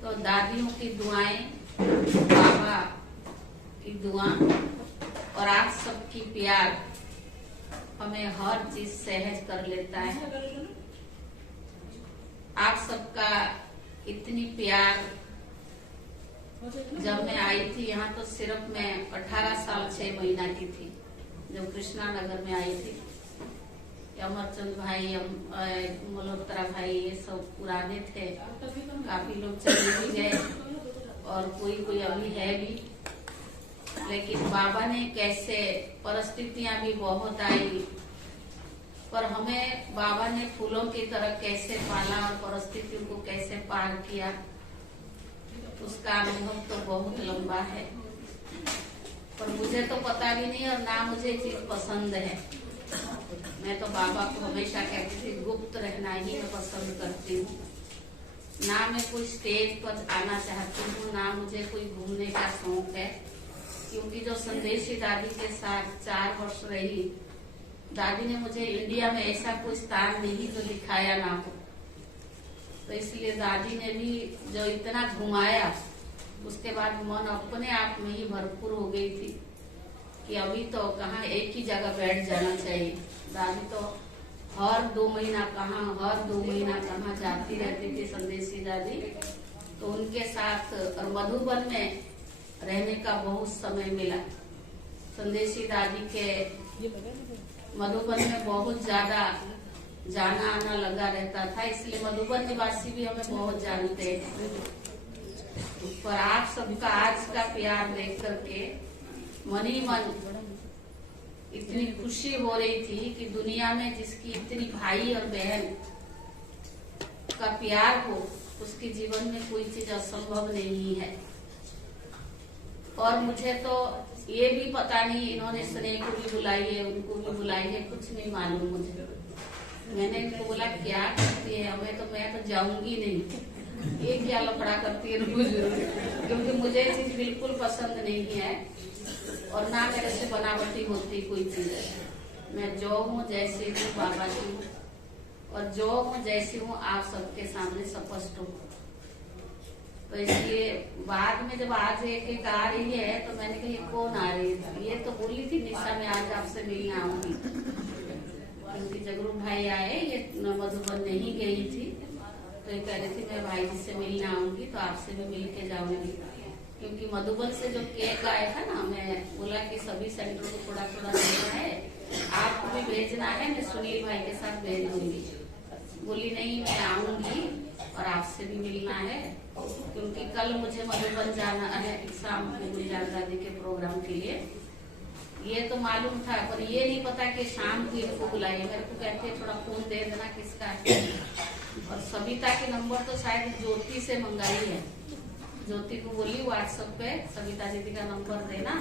तो दादियों की दुआएं, बाबा की दुआ और आप सबकी प्यार हमें हर चीज सहज कर लेता है। आप सबका इतनी प्यार, जब मैं आई थी यहाँ तो सिर्फ मैं 18 साल 6 महीना की थी जब कृष्णा नगर में आई थी। अमरचंद भाई, मल्होत्रा भाई, ये सब पुराने थे, काफी लोग चले भी गए और कोई अभी है भी। लेकिन बाबा ने कैसे, परिस्थितियां भी बहुत आई, पर हमें बाबा ने फूलों की तरह कैसे पाला और परिस्थितियों को कैसे पार किया, उसका अनुभव तो बहुत लंबा है। पर मुझे तो पता भी नहीं और ना मुझे चीज पसंद है। मैं तो बाबा को हमेशा कहती थी गुप्त रहना ही मैं पसंद करती हूँ। ना मैं कोई स्टेज पर आना चाहती हूँ, ना मुझे कोई घूमने का शौक है, क्योंकि जो संदेशी दादी के साथ 4 वर्ष रही, दादी ने मुझे इंडिया में ऐसा कोई स्थान नहीं जो दिखाया ना हो। तो इसलिए दादी ने भी जो इतना घुमाया, उसके बाद मन अपने आप में ही भरपूर हो गई थी कि अभी तो कहाँ एक ही जगह बैठ जाना चाहिए। दादी तो हर 2 महीना कहाँ जाती रहती थी संदेशी दादी। तो उनके साथ और मधुबन में रहने का बहुत समय मिला। संदेशी दादी के मधुबन में बहुत ज्यादा जाना आना लगा रहता था, इसलिए मधुबन निवासी भी हमें बहुत जानते हैं। पर आप सबका आज का प्यार देख करके मन ही मन इतनी खुशी हो रही थी कि दुनिया में जिसकी इतनी भाई और बहन का प्यार हो, उसके जीवन में कोई चीज असंभव नहीं है। और मुझे तो ये भी पता नहीं, इन्होंने स्नेह को भी बुलाई है, उनको भी बुलाई है, कुछ नहीं मालूम मुझे। मैंने इनको बोला क्या करती है हमें, तो मैं तो जाऊंगी नहीं, ये क्या लफड़ा करती है रोज, क्योंकि मुझे ये चीज बिल्कुल पसंद नहीं है और ना मेरे से बनावटी होती कोई चीज। मैं जो हूँ जैसी हूँ बाबा की हूँ, और जो हूँ जैसी हूँ आप सबके सामने स्पष्ट हूँ। तो इसलिए बाद में जब आज एक आ रही है तो मैंने कहा ये कौन आ रही है, ये तो बोली थी निशा मैं आज आपसे मिलने आऊंगी, क्योंकि जगरू भाई आए, ये मधुबन नहीं गई थी, तो ये कह रही थी मैं भाई जी से मिलने आऊंगी तो आपसे भी मिल के जाऊंगी। क्योंकि मधुबन से जो केक आया था ना, मैं बोला कि सभी सेंटर को थोड़ा थोड़ा देना है, आपको भी भेजना है, मैं सुनील भाई के साथ भेज दूंगी। बोली नहीं मैं आऊंगी और आपसे भी मिलना है, क्योंकि कल मुझे मधुबन जाना है शाम को गुलजार दादी के प्रोग्राम के लिए। ये तो मालूम था, पर ये नहीं पता कि शाम को इनको बुलाइए। मेरे को कहते हैं थोड़ा फोन दे देना किसका है, और सविता के नंबर तो शायद ज्योति से मंगाई है। ज्योति को बोली व्हाट्सएप पे सविता दीदी का नंबर देना,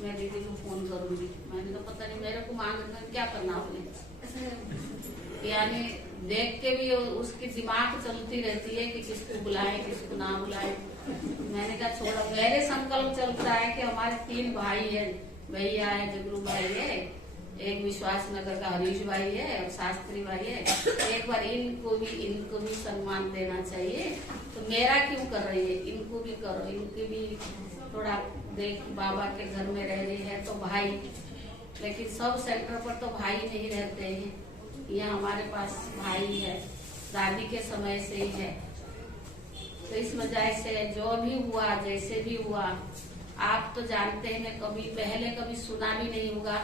मैं दीदी को फोन करूंगी। मैंने तो पता नहीं मेरे को मांगना क्या करना आपने, यानी देख के भी उसकी दिमाग चलती रहती है कि किसको बुलाए किसको ना बुलाए। मैंने कहा छोड़ो, मेरे संकल्प चलता है कि हमारे 3 भाई है, भैया है, जगरू भाई है, एक विश्वास नगर का हरीश भाई है और शास्त्री भाई है। एक बार इनको भी सम्मान देना चाहिए। तो मेरा क्यों कर रही है, इनको भी करो, इनकी भी थोड़ा देख, बाबा के घर में रह रही है तो भाई, लेकिन सब सेंटर पर तो भाई नहीं रहते हैं। यहाँ हमारे पास भाई है, दादी के समय से ही है। तो इस वजह से जो भी हुआ, जैसे भी हुआ, आप तो जानते हैं मैं पहले कभी सुना भी नहीं होगा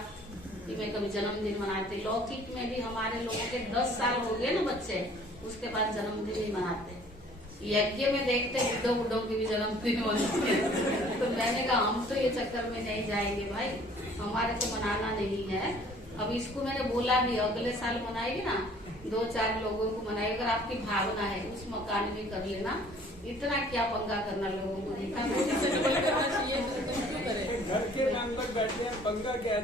कि मैं कभी जन्मदिन मनाती। लौकिक में भी हमारे लोगों के 10 साल हो गए ना बच्चे, उसके बाद जन्मदिन नहीं मनाते। यज्ञ में देखते बुढ़ों की भी जन्मदिन होती है। तो मैंने कहा हम तो ये चक्कर में नहीं जाएंगे भाई, हमारे को मनाना नहीं है। अब इसको मैंने बोला भी अगले साल मनाएगी ना, 2-4 लोगों को मनाएगी, अगर आपकी भावना है उस मकान में कर लेना, इतना क्या पंगा करना लोगों को दिखा। घर के मेंबर बैठे हैं, पंगा क्या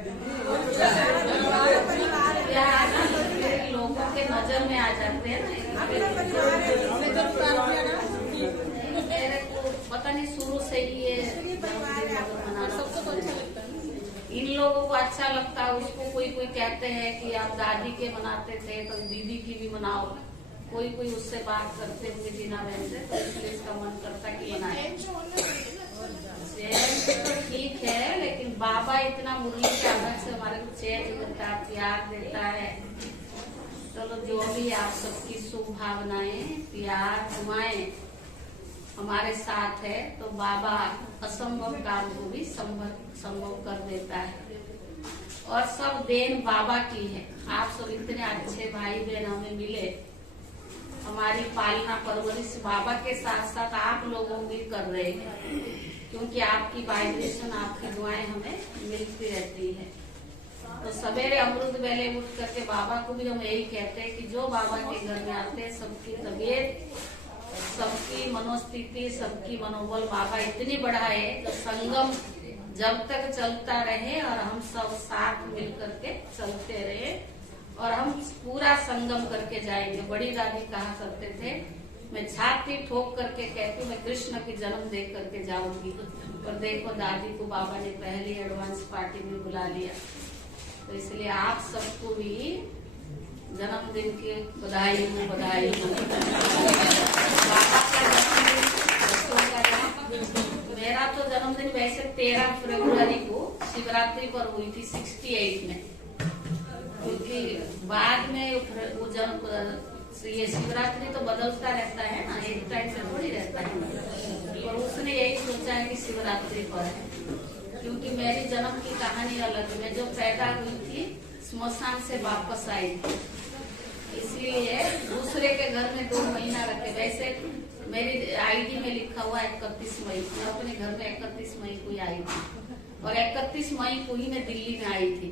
क्या लोगों के नजर में आ जाते हैं ना। मेरे को पता नहीं शुरू से ही ये सबको अच्छा लगता है, इन लोगों को अच्छा लगता है। उसको कोई कोई कहते हैं कि आप दादी के मनाते थे तो दीदी की भी मनाओ, कोई कोई उससे बात करते हुए जीना बहन से, तो इसलिए इसका मन करता कि मनाए। तो ठीक है, लेकिन बाबा इतना मुरली के आदत से हमारे को चेंज देता है, प्यार देता है। चलो जो भी आप सबकी शुभ भावनाएं, प्यार, दुआएं हमारे साथ है, तो बाबा असंभव काम को भी संभव कर देता है। और सब देन बाबा की है। आप सब इतने अच्छे भाई बहन हमें मिले, हमारी पालना परवरिश बाबा के साथ साथ आप लोगों भी कर रहे हैं, क्योंकि आपकी वाइब्रेशन, आपकी दुआएं हमें मिलती रहती है। तो सवेरे अमृत वेले उठ करके बाबा को भी हम यही कहते हैं कि जो बाबा के घर में आते हैं सबकी तबीयत, सबकी मनोस्थिति, सबकी मनोबल बाबा इतनी बढ़ाए, तो संगम जब तक चलता रहे और हम सब साथ मिल करके चलते रहे, और हम पूरा संगम करके जाएंगे। बड़ी दादी कहा करते थे, मैं छाती ठोक करके कहती हूँ मैं कृष्ण की जन्म देख करके जाऊंगी। और देखो दादी को बाबा ने पहली एडवांस पार्टी में बुला लिया। तो इसलिए आप सबको भी जन्मदिन की बधाई हो, बधाई हो। बाबा का जन्मदिन, बच्चों का जन्म, मेरा तो जन्मदिन वैसे 13 फरवरी को शिवरात्रि पर हुई थी 68 में, क्योंकि बाद में वो जन्म, ये शिवरात्रि तो बदलता रहता है ना, एक टाइम से थोड़ी रहता है। और उसने यही सोचा है कि शिवरात्रि पर है, क्योंकि मेरी जन्म की कहानी अलग है। मैं जो पैदा हुई थी स्मशान से वापस आई थी, इसलिए दूसरे के घर में 2 महीना रखे। वैसे मेरी आईडी में लिखा हुआ 31 मई, मैं अपने घर में 31 मई को ही आई थी। और 31 मई को ही मैं दिल्ली में आई थी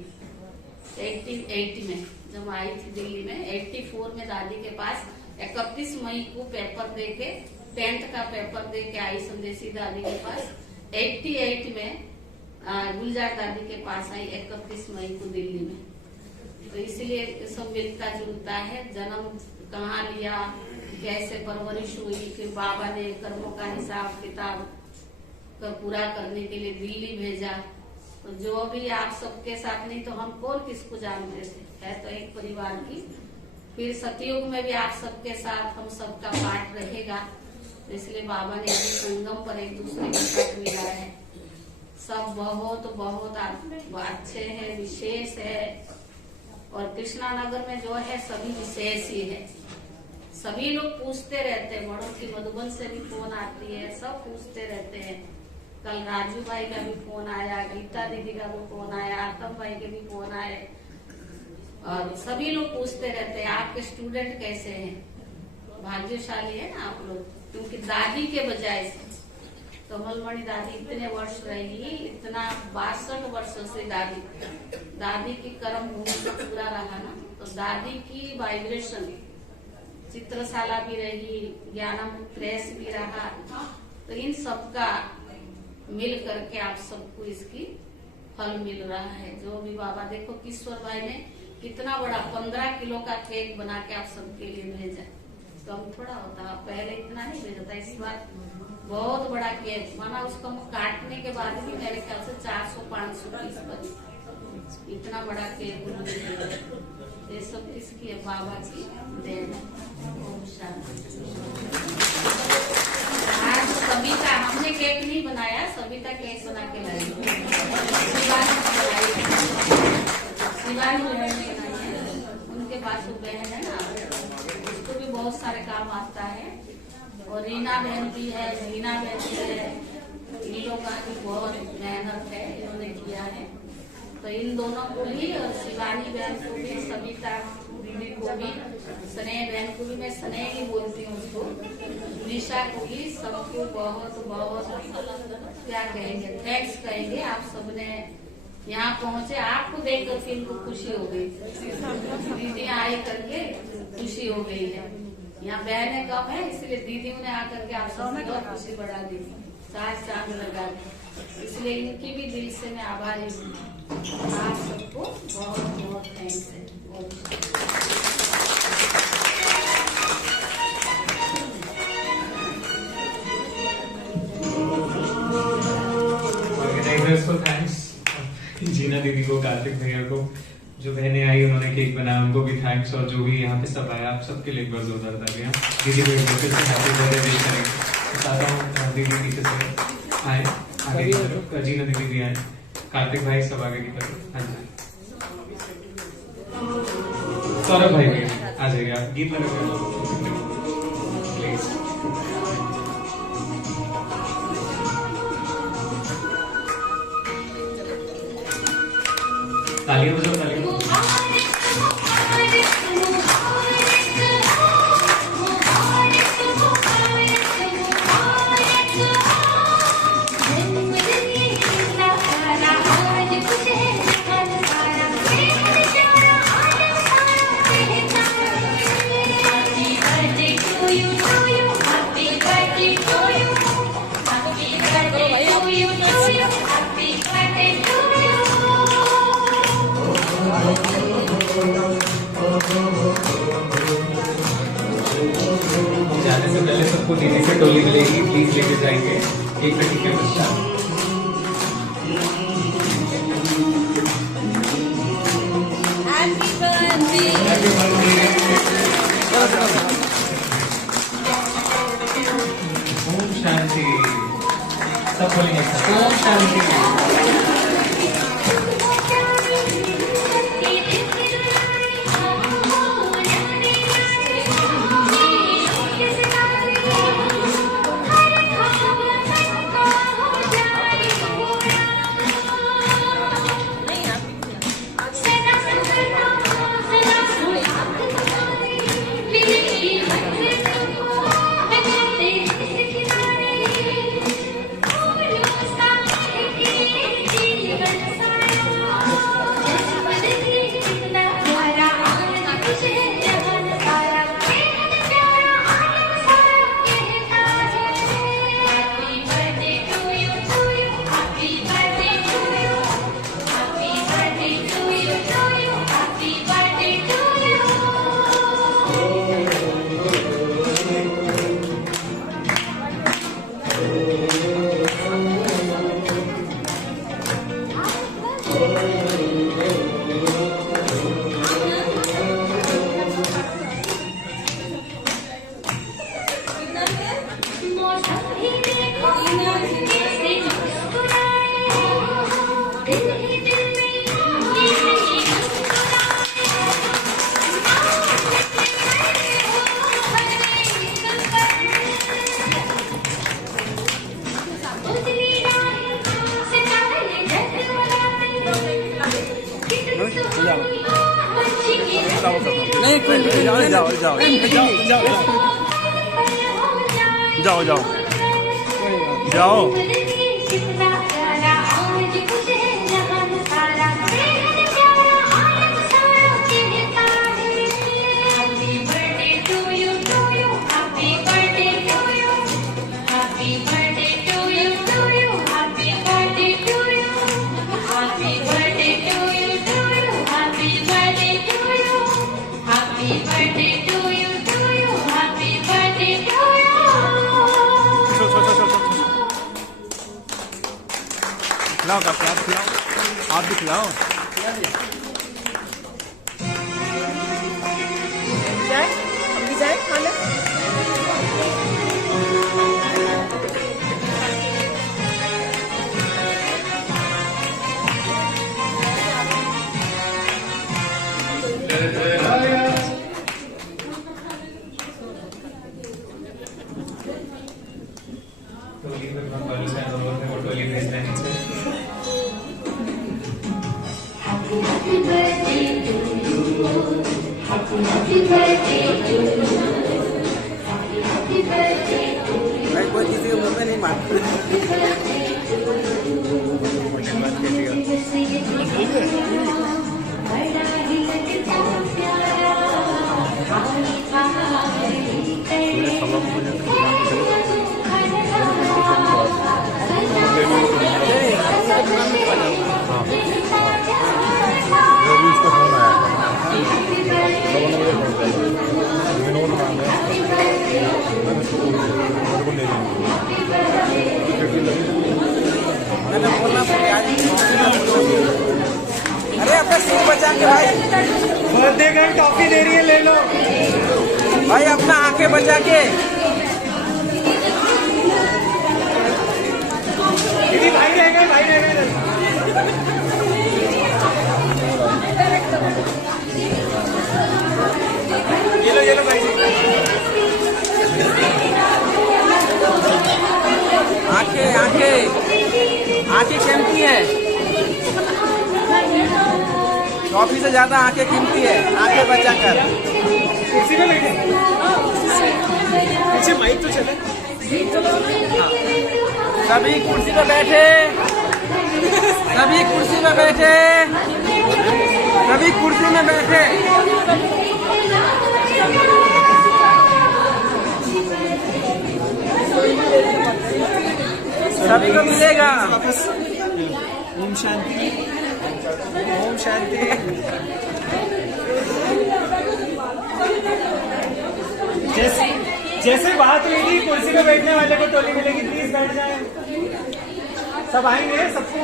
80 में, जब आई थी दिल्ली में। 84 में दादी के पास 31 मई को पेपर दे के, 10th का पेपर दे के आई संदेशी दादी के पास। 88 में गुलजार दादी के पास आई 31 मई को दिल्ली में। तो इसलिए सब मिलता जुलता है। जन्म कहाँ लिया, कैसे परवरिश हुई, फिर बाबा ने कर्मों का हिसाब किताब पूरा करने के लिए दिल्ली भेजा। तो जो भी आप सबके साथ, नहीं तो हम कौन किसको जानते थे, है तो एक परिवार की। फिर सतयुग में भी आप सबके साथ हम सबका पाठ रहेगा। तो इसलिए बाबा ने अभी संगम पर एक दूसरे के साथ मिला है। सब बहुत बहुत अच्छे हैं, विशेष है। और कृष्णा नगर में जो है सभी विशेष ही है। सभी लोग पूछते रहते हैं, बड़ों की मधुबन से भी फोन आती है, सब पूछते रहते हैं। कल राजू भाई का भी फोन आया, गीता दीदी का भी फोन आया, आतम भाई के भी फोन आए, और सभी लोग पूछते रहते हैं आपके स्टूडेंट कैसे हैं। भाग्यशाली है ना आप लोग, क्योंकि दादी के बजाय से कमलमणि दादी इतने वर्ष रही, इतना 62 वर्षों से दादी की कर्म भूमि से पूरा रहा ना। तो दादी की वाइब्रेशन, चित्रशाला भी रही, ज्ञानम प्रेस भी रहा। तो इन सबका मिल करके आप सबको इसकी फल मिल रहा है। जो भी बाबा, देखो किशोर भाई ने कितना बड़ा 15 किलो का केक बना के आप सबके लिए भेजा। तो हम थोड़ा होता, पहले इतना नहीं भेजा था, इस बार बहुत बड़ा केक माना। उसको काटने के बाद भी मेरे ख्याल से 400-500 पीस बने, इतना बड़ा केक उन्होंने दिया। ये सब किसकी है? बाबा की देन। ओम शांति। आज सविता, हमने केक नहीं बनाया, सविता केक बना के लाई। शिवानी बहन ने बनाई है, उनके पास वो बहन है ना, उसको भी बहुत सारे काम आता है। और रीना बहन भी है, रीना बहन भी है। इन लोगों का भी बहुत मेहनत है, इन्होंने किया है। तो इन दोनों को भी और शिवानी बहन को भी, सविता दीदी को भी, स्नेह बहन को भी, मैं स्नेह ही बोलती हूँ उसको, निशा को भी, सबको बहुत बहुत क्या कहेंगे, थैंक्स कहेंगे। आप सबने यहाँ पहुँचे, आपको देख करके इनको खुशी हो गई, दीदी आई करके खुशी हो गई है। यहाँ बहनें कम है इसलिए दीदियों ने आकर के आप सबने बहुत खुशी बढ़ा दी, चार चांद लगा दी, इसलिए इनकी भी दिल से मैं आभारी हूँ। आप सबको बहुत बहुत थैंक्स है। ऑर्गेनाइजर्स को थैंक्स, जीना दीदी को, कार्तिक भैया को, जो बहनें आई उन्होंने केक बनाया उनको भी थैंक्स, और जो भी यहाँ पे सब आया आप सबके लिए एक बार जोरदार तालियां। दीदी को एक बार फिर से हैप्पी बर्थडे विश करेंगे। बताता हूँ दीदी पीछे से आए, आगे की तरफ जीना दीदी भी आए, कार्तिक भाई सब आगे की तरफ। हाँ जी, सौरभ भाई भी आ जाइए, आप गीत लगा प्लीज। तालियां बजाओ, तालियां। जाने से पहले सबको दीदी से टोली मिलेगी, प्लीज लेके जाएंगे एक मिनट के पश्चात। ओम शांति, सब बोलेंगे ओम शांति। जाओ खिलाओ, आप खिलाओ, आप भी खिलाओ। जाए खाना। भाई कोई किसी के मुंह में नहीं अरे अपना सिर बचा के भाई, बर्थडे गर्ल टॉफी दे रही है, ले लो भाई अपना आंखें बचा के। दीदी भाई रह गए, भाई रह गए। ये लो भाई। आंखें आंखें आंखें कीमती है, टॉफी से ज्यादा आंखें कीमती है, आंखें बचा कर। कुर्सी पे बैठे, पीछे माइक तो चले। सभी कुर्सी पे बैठे, सभी कुर्सी पे बैठे, सभी कुर्सी में बैठे। सभी को मिलेगा। ओम शांति, ओम शांति। जैसे बात हुई थी कुर्सी पे बैठने वाले को टोली मिलेगी, प्लीज बैठ जाए। सब आएंगे, सबको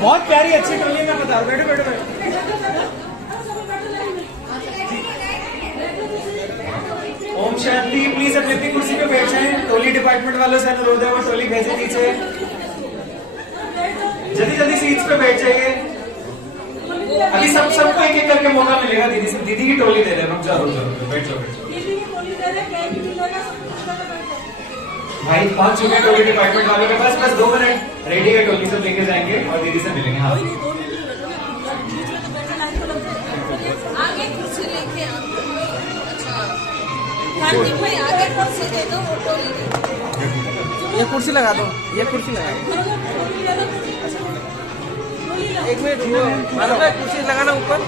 बहुत प्यारी अच्छी टोली में बता रहा हूँ। बैठो बैठो बैठो। ओम शांति, प्लीज अपनी अपनी कुर्सी पे बैठ जाए। टोली डिपार्टमेंट वालों से अनुरोध है वो टोली भेजे नीचे। जल्दी जल्दी सीट्स पे बैठ जाइए। अभी सबको एक एक करके मौका मिलेगा। दीदी की टोली दे रहे हैं हम। चलो चलो बैठ जाओ बैठ जाओ। भाई पहुंच चुके हैं टोली डिपार्टमेंट वालों के पास। बस 2 मिनट रेडी है, टोली सब लेके जाएंगे और दीदी से मिलेंगे। हाँ आगे कुर्सी लेके कार्तिक भाई आगे कुर्सी दे दो, वो टोली दे। ये कुर्सी लगा दो, ये कुर्सी लगा दो। एक मिनट मानो का कुर्सी लगाना ऊपर।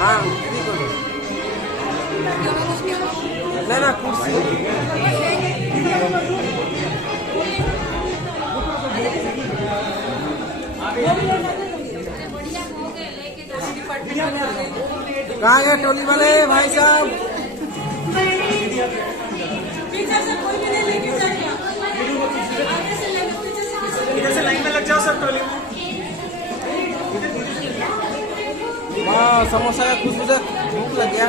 हाँ ना ना कुर्सी। कहाँ गए टोली वाले भाई साहब? पीछे से कोई भी नहीं लेके जाएगा। इधर से लाइन में लग जाओ सब टोली में। वाह समोसा का खुशबू से भूख लग गया।